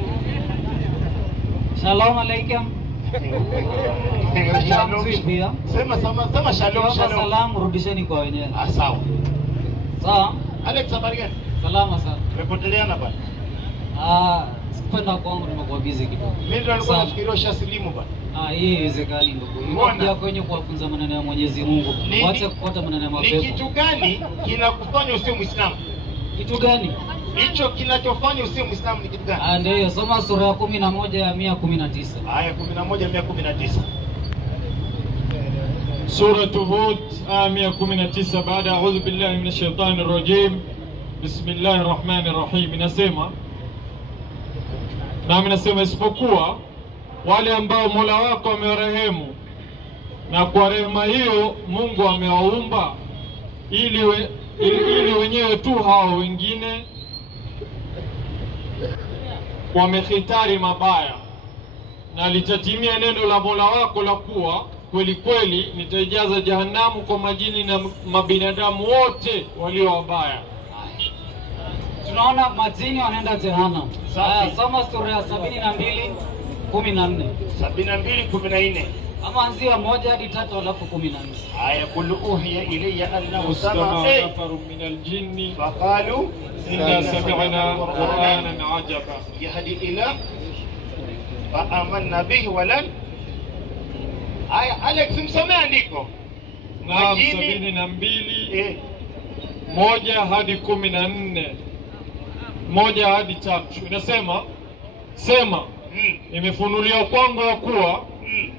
Shalom alaykum. Sema shalom. Salamu rudisheni kwa wenyewe. Sawa. Sawa. Alex, habari gani? Salama sana. Umepoteleana bwana. Sikupenda kwangu, nimekuwa busy kidogo. Mimi ndio nilikuwa nafikiria ushasilimu bwana. Hii haiwezekani ndugu. Ngoja kwenye kuwafunza maneno ya Mwenyezi Mungu. Waache kufuata maneno ya mapepo. Ni kitu gani kinakufanya usiwe Muislamu? Kitu gani? Hicho kinachofanya usiwe Muislamu ni kitu gani? Ndio, soma sura ya 11 ya 119. Aya 11:119. Surah Hud 119 baada a'udhu billahi minash shaitani rajim. Bismillahir rahmanir rahim. Inasema isipokuwa wale ambao Mola wako amewarehemu, na kwa rehema hiyo Mungu amewaumba ili wenyewe tu hao wengine wamehitari mabaya, na litatimia neno la Mola wako la kuwa kweli kweli nitaijaza jahanamu kwa majini na mabinadamu wote walio wabaya. Tunaona majini wanaenda jehanamu. Soma sura ya 72:14. 72:14. Ama anzia 1 hadi 3 alafu 14. Aya, kullu uhiya ilayya annahu Mustama sama'a nafaru min aljinni faqalu inna sami'na qur'anan ajaba yahdi ila fa amanna bihi walan. Aya, Alex msomea andiko. Naam, 72 1 hadi 14, 1 hadi 3 inasema, sema imefunuliwa kwangu ya kuwa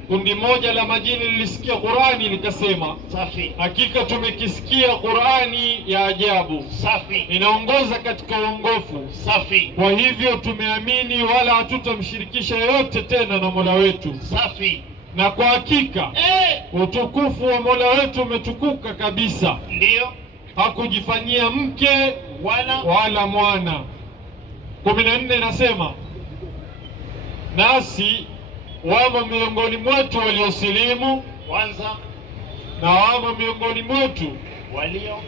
kundi moja la majini lilisikia Qur'ani likasema, safi, hakika tumekisikia Qur'ani ya ajabu, safi, inaongoza katika uongofu, safi, kwa hivyo tumeamini wala hatutamshirikisha yote tena na Mola wetu, safi. na kwa hakika utukufu wa Mola wetu umetukuka kabisa, Ndio, hakujifanyia mke wala mwana. 14 nasema, nasi wamo miongoni mwetu waliosilimu kwanza, na wamo miongoni mwetu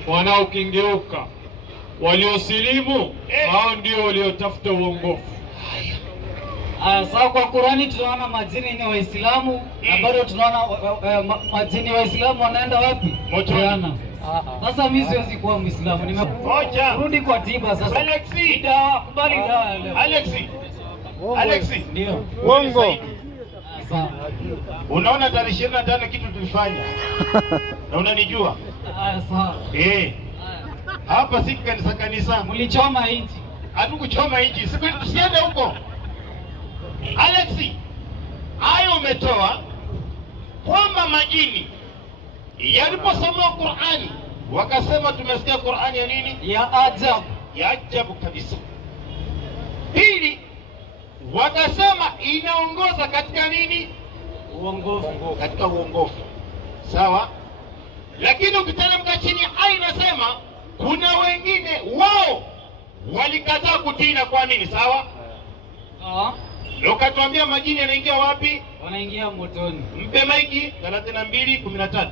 wanaokengeuka. Waliosilimu hao ndio waliotafuta uongofu. Sasa kwa Qur'ani tunaona majini ni Waislamu, na bado tunaona majini Waislamu wanaenda wapi? Motoni. Sasa mimi siwezi kuwa Muislamu. Nimerudi kwa tiba sasa. Alexi, dawa, kubali dawa leo. Alexi. Ndio. Uongo. Unaona tarehe 25 kitu tulifanya. Na unanijua? Sawa. Hapa si kanisa. Mlichoma inji. Hatukuchoma inji. Tusiende huko. Alexi, hayo umetoa kwamba majini yaliposoma Qur'ani wakasema tumesikia Qur'ani ya nini? Ya ajabu. Ya ajabu kabisa. Pili, wakasema inaongoza katika nini? Uongofu. Katika uongofu. Sawa? Lakini ukiteremka chini aya inasema kuna wengine wao walikataa kutii na kuamini. Sawa? Ukatuambia majini yanaingia wapi? Wanaingia motoni. Mpe maiki 32:13.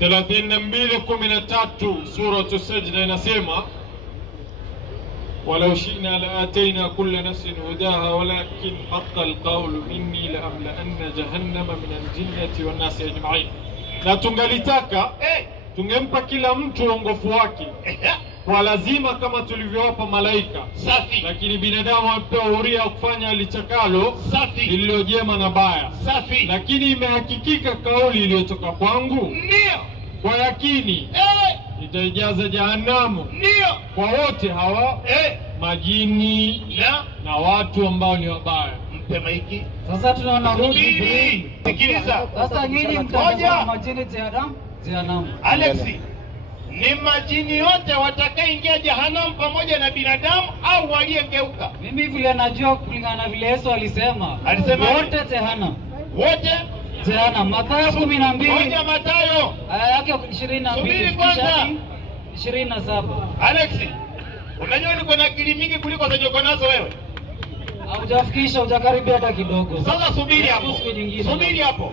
32:13 sura Sajda inasema, walau shina la atayna kulla nafsin hudaha walakin haqa alqawlu minni la amla'anna jahannama min aljinnati wan nasi ajma'in. Na tungalitaka tungempa kila mtu uongofu wake kwa lazima kama tulivyowapa malaika. Safi. Lakini binadamu amepewa huria kufanya alitakalo, safi, lililo jema na baya. Safi. Lakini imehakikika kauli iliyotoka kwangu, ndio kwa yakini itaijaza jahanamu, ndio, kwa wote hawa majini na watu ambao ni wabaya. Mpe maiki. Sasa tunaona rudi. Sikiliza. Sasa nyinyi mtaja majini jehanamu. Alexi, ni majini yote watakaingia jehanamu pamoja na binadamu au waliyegeuka? Mimi vile najua kulingana na vile Yesu alisema wote jehanamu. Wote jehanamu. Mathayo 12. Moja Mathayo. Aya yake 22. Subiri kwanza. 27. Alexi, unajua niko na akili mingi kuliko zilizo nazo wewe. Hujafikisha, hujakaribia hata kidogo. Sasa subiri hapo. Subiri hapo.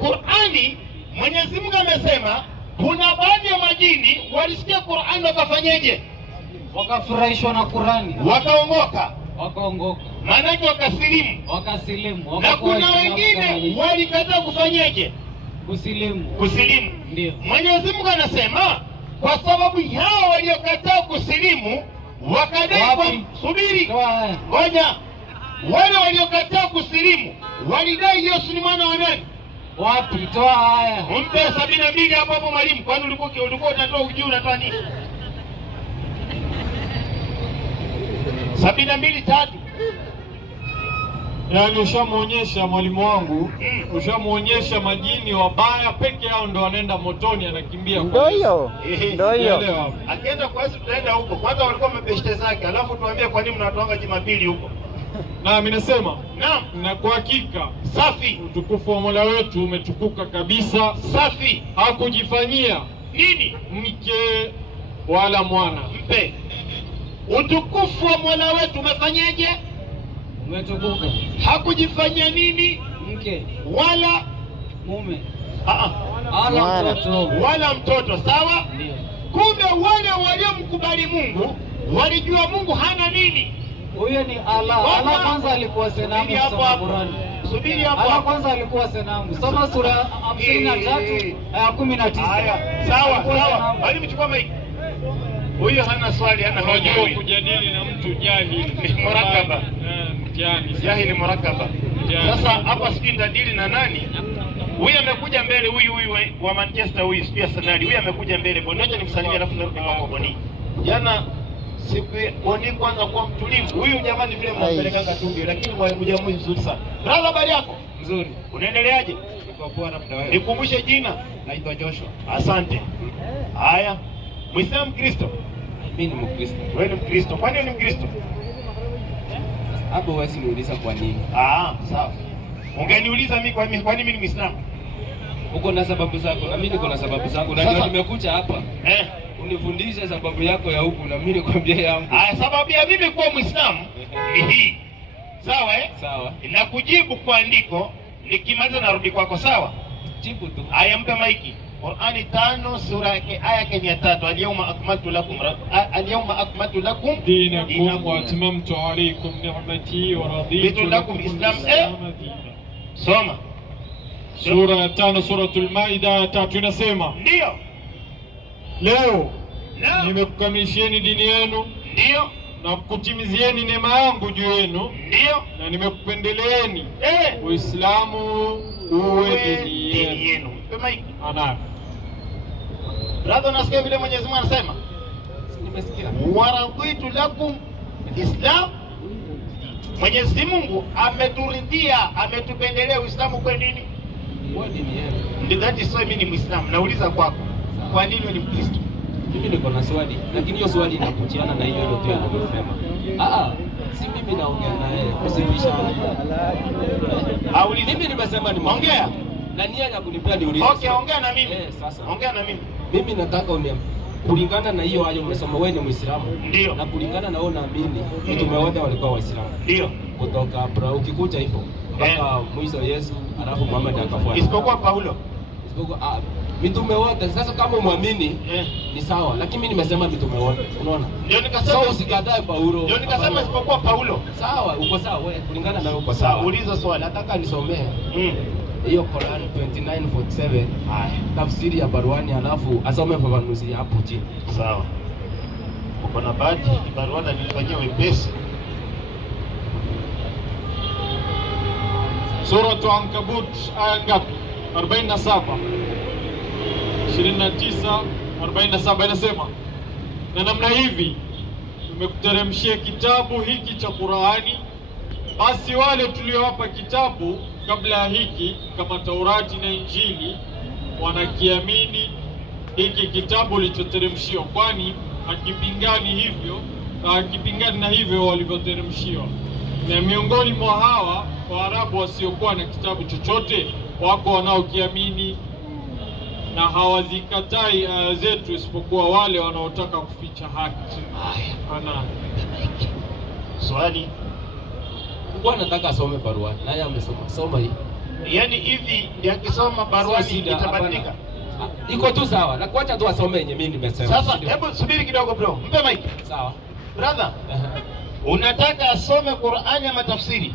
Qur'ani, Mwenyezi Mungu amesema kuna baadhi ya majini walisikia Qur'ani wakafanyeje? Wakafurahishwa na Qur'ani. Wakaongoka. Maana yake wakasilimu. Na kuna wengine walikataa kufanyeje? Kusilimu. Ndio. Mwenyezi Mungu anasema kwa sababu hao waliokataa kusilimu wakadai kwa subiri. Ngoja. Wale waliokataa kusilimu walidai Yesu ni mwana wa nani? Wapi? Toa haya. Mpe 72 hapo hapo mwalimu. Kwani ulikuwa unatoa ujui unatoa nini? 72:3. Yaani ushamuonyesha mwalimu wangu, ushamuonyesha majini wabaya peke yao ndo wanaenda motoni, anakimbia. Ndio hiyo. Akienda kwa Yesu tutaenda huko. Kwanza walikuwa mabeshte zake, alafu tuambie kwa nini mnatoanga Jumapili huko. Na mimi nasema, naam, na kwa hakika safi, utukufu wa Mola wetu umetukuka kabisa. Safi. Hakujifanyia nini? Mke wala mwana. Mpe. Utukufu wa Mola wetu umefanyaje? Umetukuka. Hakujifanyia nini? Mke Wala mume wala mtoto. Wala mtoto, sawa? Ndio. Kumbe wale waliomkubali Mungu walijua Mungu hana nini? Huyo ni Allah. Allah kwanza alikuwa senamu kusoma Qur'an. Subiri hapo. Allah kwanza alikuwa senamu. Soma sura 53 aya 19. Sawa, sawa. Bali mchukua maiki. Huyo hana swali, hana hoja. Unajua kujadili na mtu jahili Ni murakaba. Jahili murakaba. Sasa hapa sikii ndadili na nani? Huyu amekuja mbele, huyu wa Manchester, huyu sio Arsenal. Huyu amekuja mbele. Bondoja nimsalimie alafu narudi kwa Boni. Jana siku Boni kwanza kwa mtulivu. Huyu jamani vile mnampelekanga tumbi, lakini mjamu nzuri sana. Brother, habari yako? Nzuri. Unaendeleaje? Kwa poa na mdawa. Nikumbushe jina. Naitwa Joshua. Asante. Haya. Muislamu Kristo? Mimi ni Mkristo. Wewe ni Mkristo. Kwa nini ni Mkristo? Hapo wewe niuliza kwa nini? Sawa. Ungeniuliza mimi kwa nini mimi ni Muislamu? Uko na sababu zako na mimi niko na sababu zangu. Na ndio nimekuja hapa. Unifundishe sababu yako ya huku na mimi nikwambia yangu. Sababu ya mimi kuwa Muislamu ni hii. Sawa Sawa. Na kujibu kwa andiko nikimaliza narudi kwako, sawa? Jibu tu. Mpe maiki. Qur'ani 5 sura yake aya yake ya 3. Al-yawma akmaltu lakum dinakum wa atmamtu alaykum ni'mati wa raditu lakum Islam. Soma. Sura ya 5 suratul Maida ya 3 inasema, ndio. Leo nimekukamilishieni dini yenu. Ndio. Na kukutimizieni neema yangu juu yenu. Ndio. Na nimekupendeleeni Uislamu uwe dini yenu. Ana. Brother, nasikia vile Mwenyezi Mungu anasema? Nimesikia. Wa raditu lakum Islam. Mwenyezi Mungu ameturidhia, ametupendelea Uislamu kwa nini? Kwa dini yenu. Ndio that is why mimi ni Muislamu. Nauliza kwako, kwa nini wewe ni Mkristo? Mimi niko na swali, lakini hiyo swali inakujiana na hiyo yote anasema. Si mimi naongea naye, usibisha. Mimi nimesema ni ongea. Na nia ya kunipea niulize. Okay, ongea na mimi. Sasa. Ongea na mimi. Mimi nataka kulingana na hiyo hayo umesema wewe ni Muislamu. Ndio. Na kulingana na wewe naamini mitume wote walikuwa Waislamu. Ndio. Kutoka Abraham ukikuja hivyo mpaka mwisho Yesu, alafu Muhammad akafuata. Isipokuwa Paulo. Isipokuwa mitume wote. Sasa kama muamini ni sawa, lakini mimi nimesema mitume wote. Unaona? Ndio nikasema usikatae Paulo. Ndio nikasema isipokuwa Paulo. Sawa, uko sawa wewe kulingana na wewe uko sawa. Uliza swali. Nataka nisomee. Hiyo Quran 29:47 tafsiri ya Barwani, alafu asome fafanuzi hapo chini. Sawa. Uko na bahati, Barwani nilifanyia wepesi. Suratu Ankabut aya ngapi? 47. 29 47 inasema, na namna hivi tumekuteremshia kitabu hiki cha Qur'ani, basi wale tuliowapa kitabu kabla ya hiki kama Taurati na Injili wanakiamini hiki kitabu kilichoteremshiwa, kwani hakipingani na hivyo walivyoteremshiwa. Na miongoni mwa hawa Waarabu wasiokuwa na kitabu chochote wako wanaokiamini na hawazikatai aya zetu, isipokuwa wale wanaotaka kuficha haki. Swali. Bwana nataka asome Barwani. Naye amesoma. Soma hii. Yaani hivi ndio akisoma Barwani itabadilika. Iko tu sawa. Na kuacha tu asome yenye mimi nimesema. Sasa hebu subiri kidogo bro. Mpe mic. Sawa. Brother. Unataka asome Qur'ani ama tafsiri?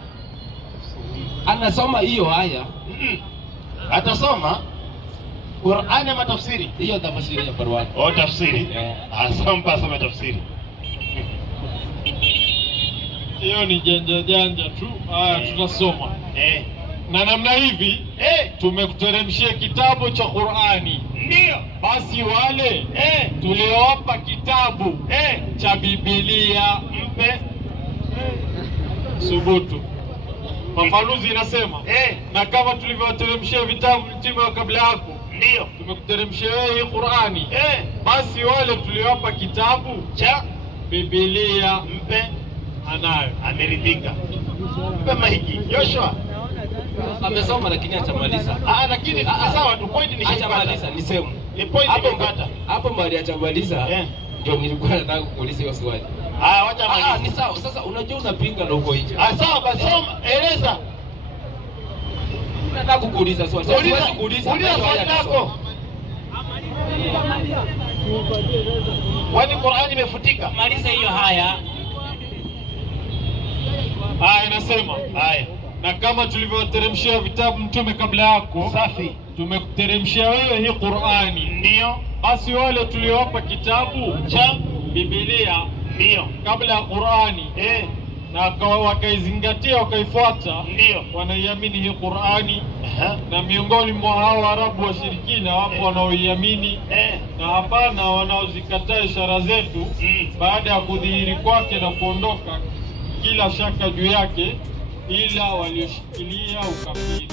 Anasoma hiyo haya. Atasoma Qur'ani ama tafsiri? Hiyo tafsiri ya Barwani. Tafsiri. Asome tafsiri. Hiyo ni janja tu. Tutasoma. Na namna hivi tumekuteremshia kitabu cha Qur'ani. Ndio. Basi wale tuliowapa kitabu cha Biblia mpe subutu. Fafanuzi inasema na kama tulivyoteremshia vitabu mitume wa kabla yako, ndio tumekuteremshia wewe Qur'ani. Basi wale tuliowapa kitabu cha Biblia mpe anayo, ameridhika. Mpe maiki. Joshua amesoma lakini hajamaliza. Lakini sawa tu, point ni hajamaliza, ni sehemu. Ni point nimepata. Hapo mali hajamaliza. Ndio nilikuwa nataka kuuliza hiyo swali. Wacha Ni sawa. Sasa unajua unapinga na uko nje. Sawa basi eleza. Nataka kukuuliza swali. Sasa siwezi kuuliza. Uliza swali lako. Kwani Qur'ani imefutika? Maliza hiyo haya. Inasema na kama tulivyoteremshia vitabu mtume kabla yako, safi, tumekuteremshia wewe hii Qur'ani. Ndio. Basi wale tuliowapa kitabu cha Biblia ndio kabla ya Qur'ani na wakaizingatia wakaifuata, ndio wanaiamini hii Qur'ani. Na miongoni mwa hao Arabu washirikina wapo wanaoiamini na hapana wanaozikataa ishara zetu baada ya kudhihiri kwake na kuondoka kila shaka juu yake, ila walioshikilia ukafiri.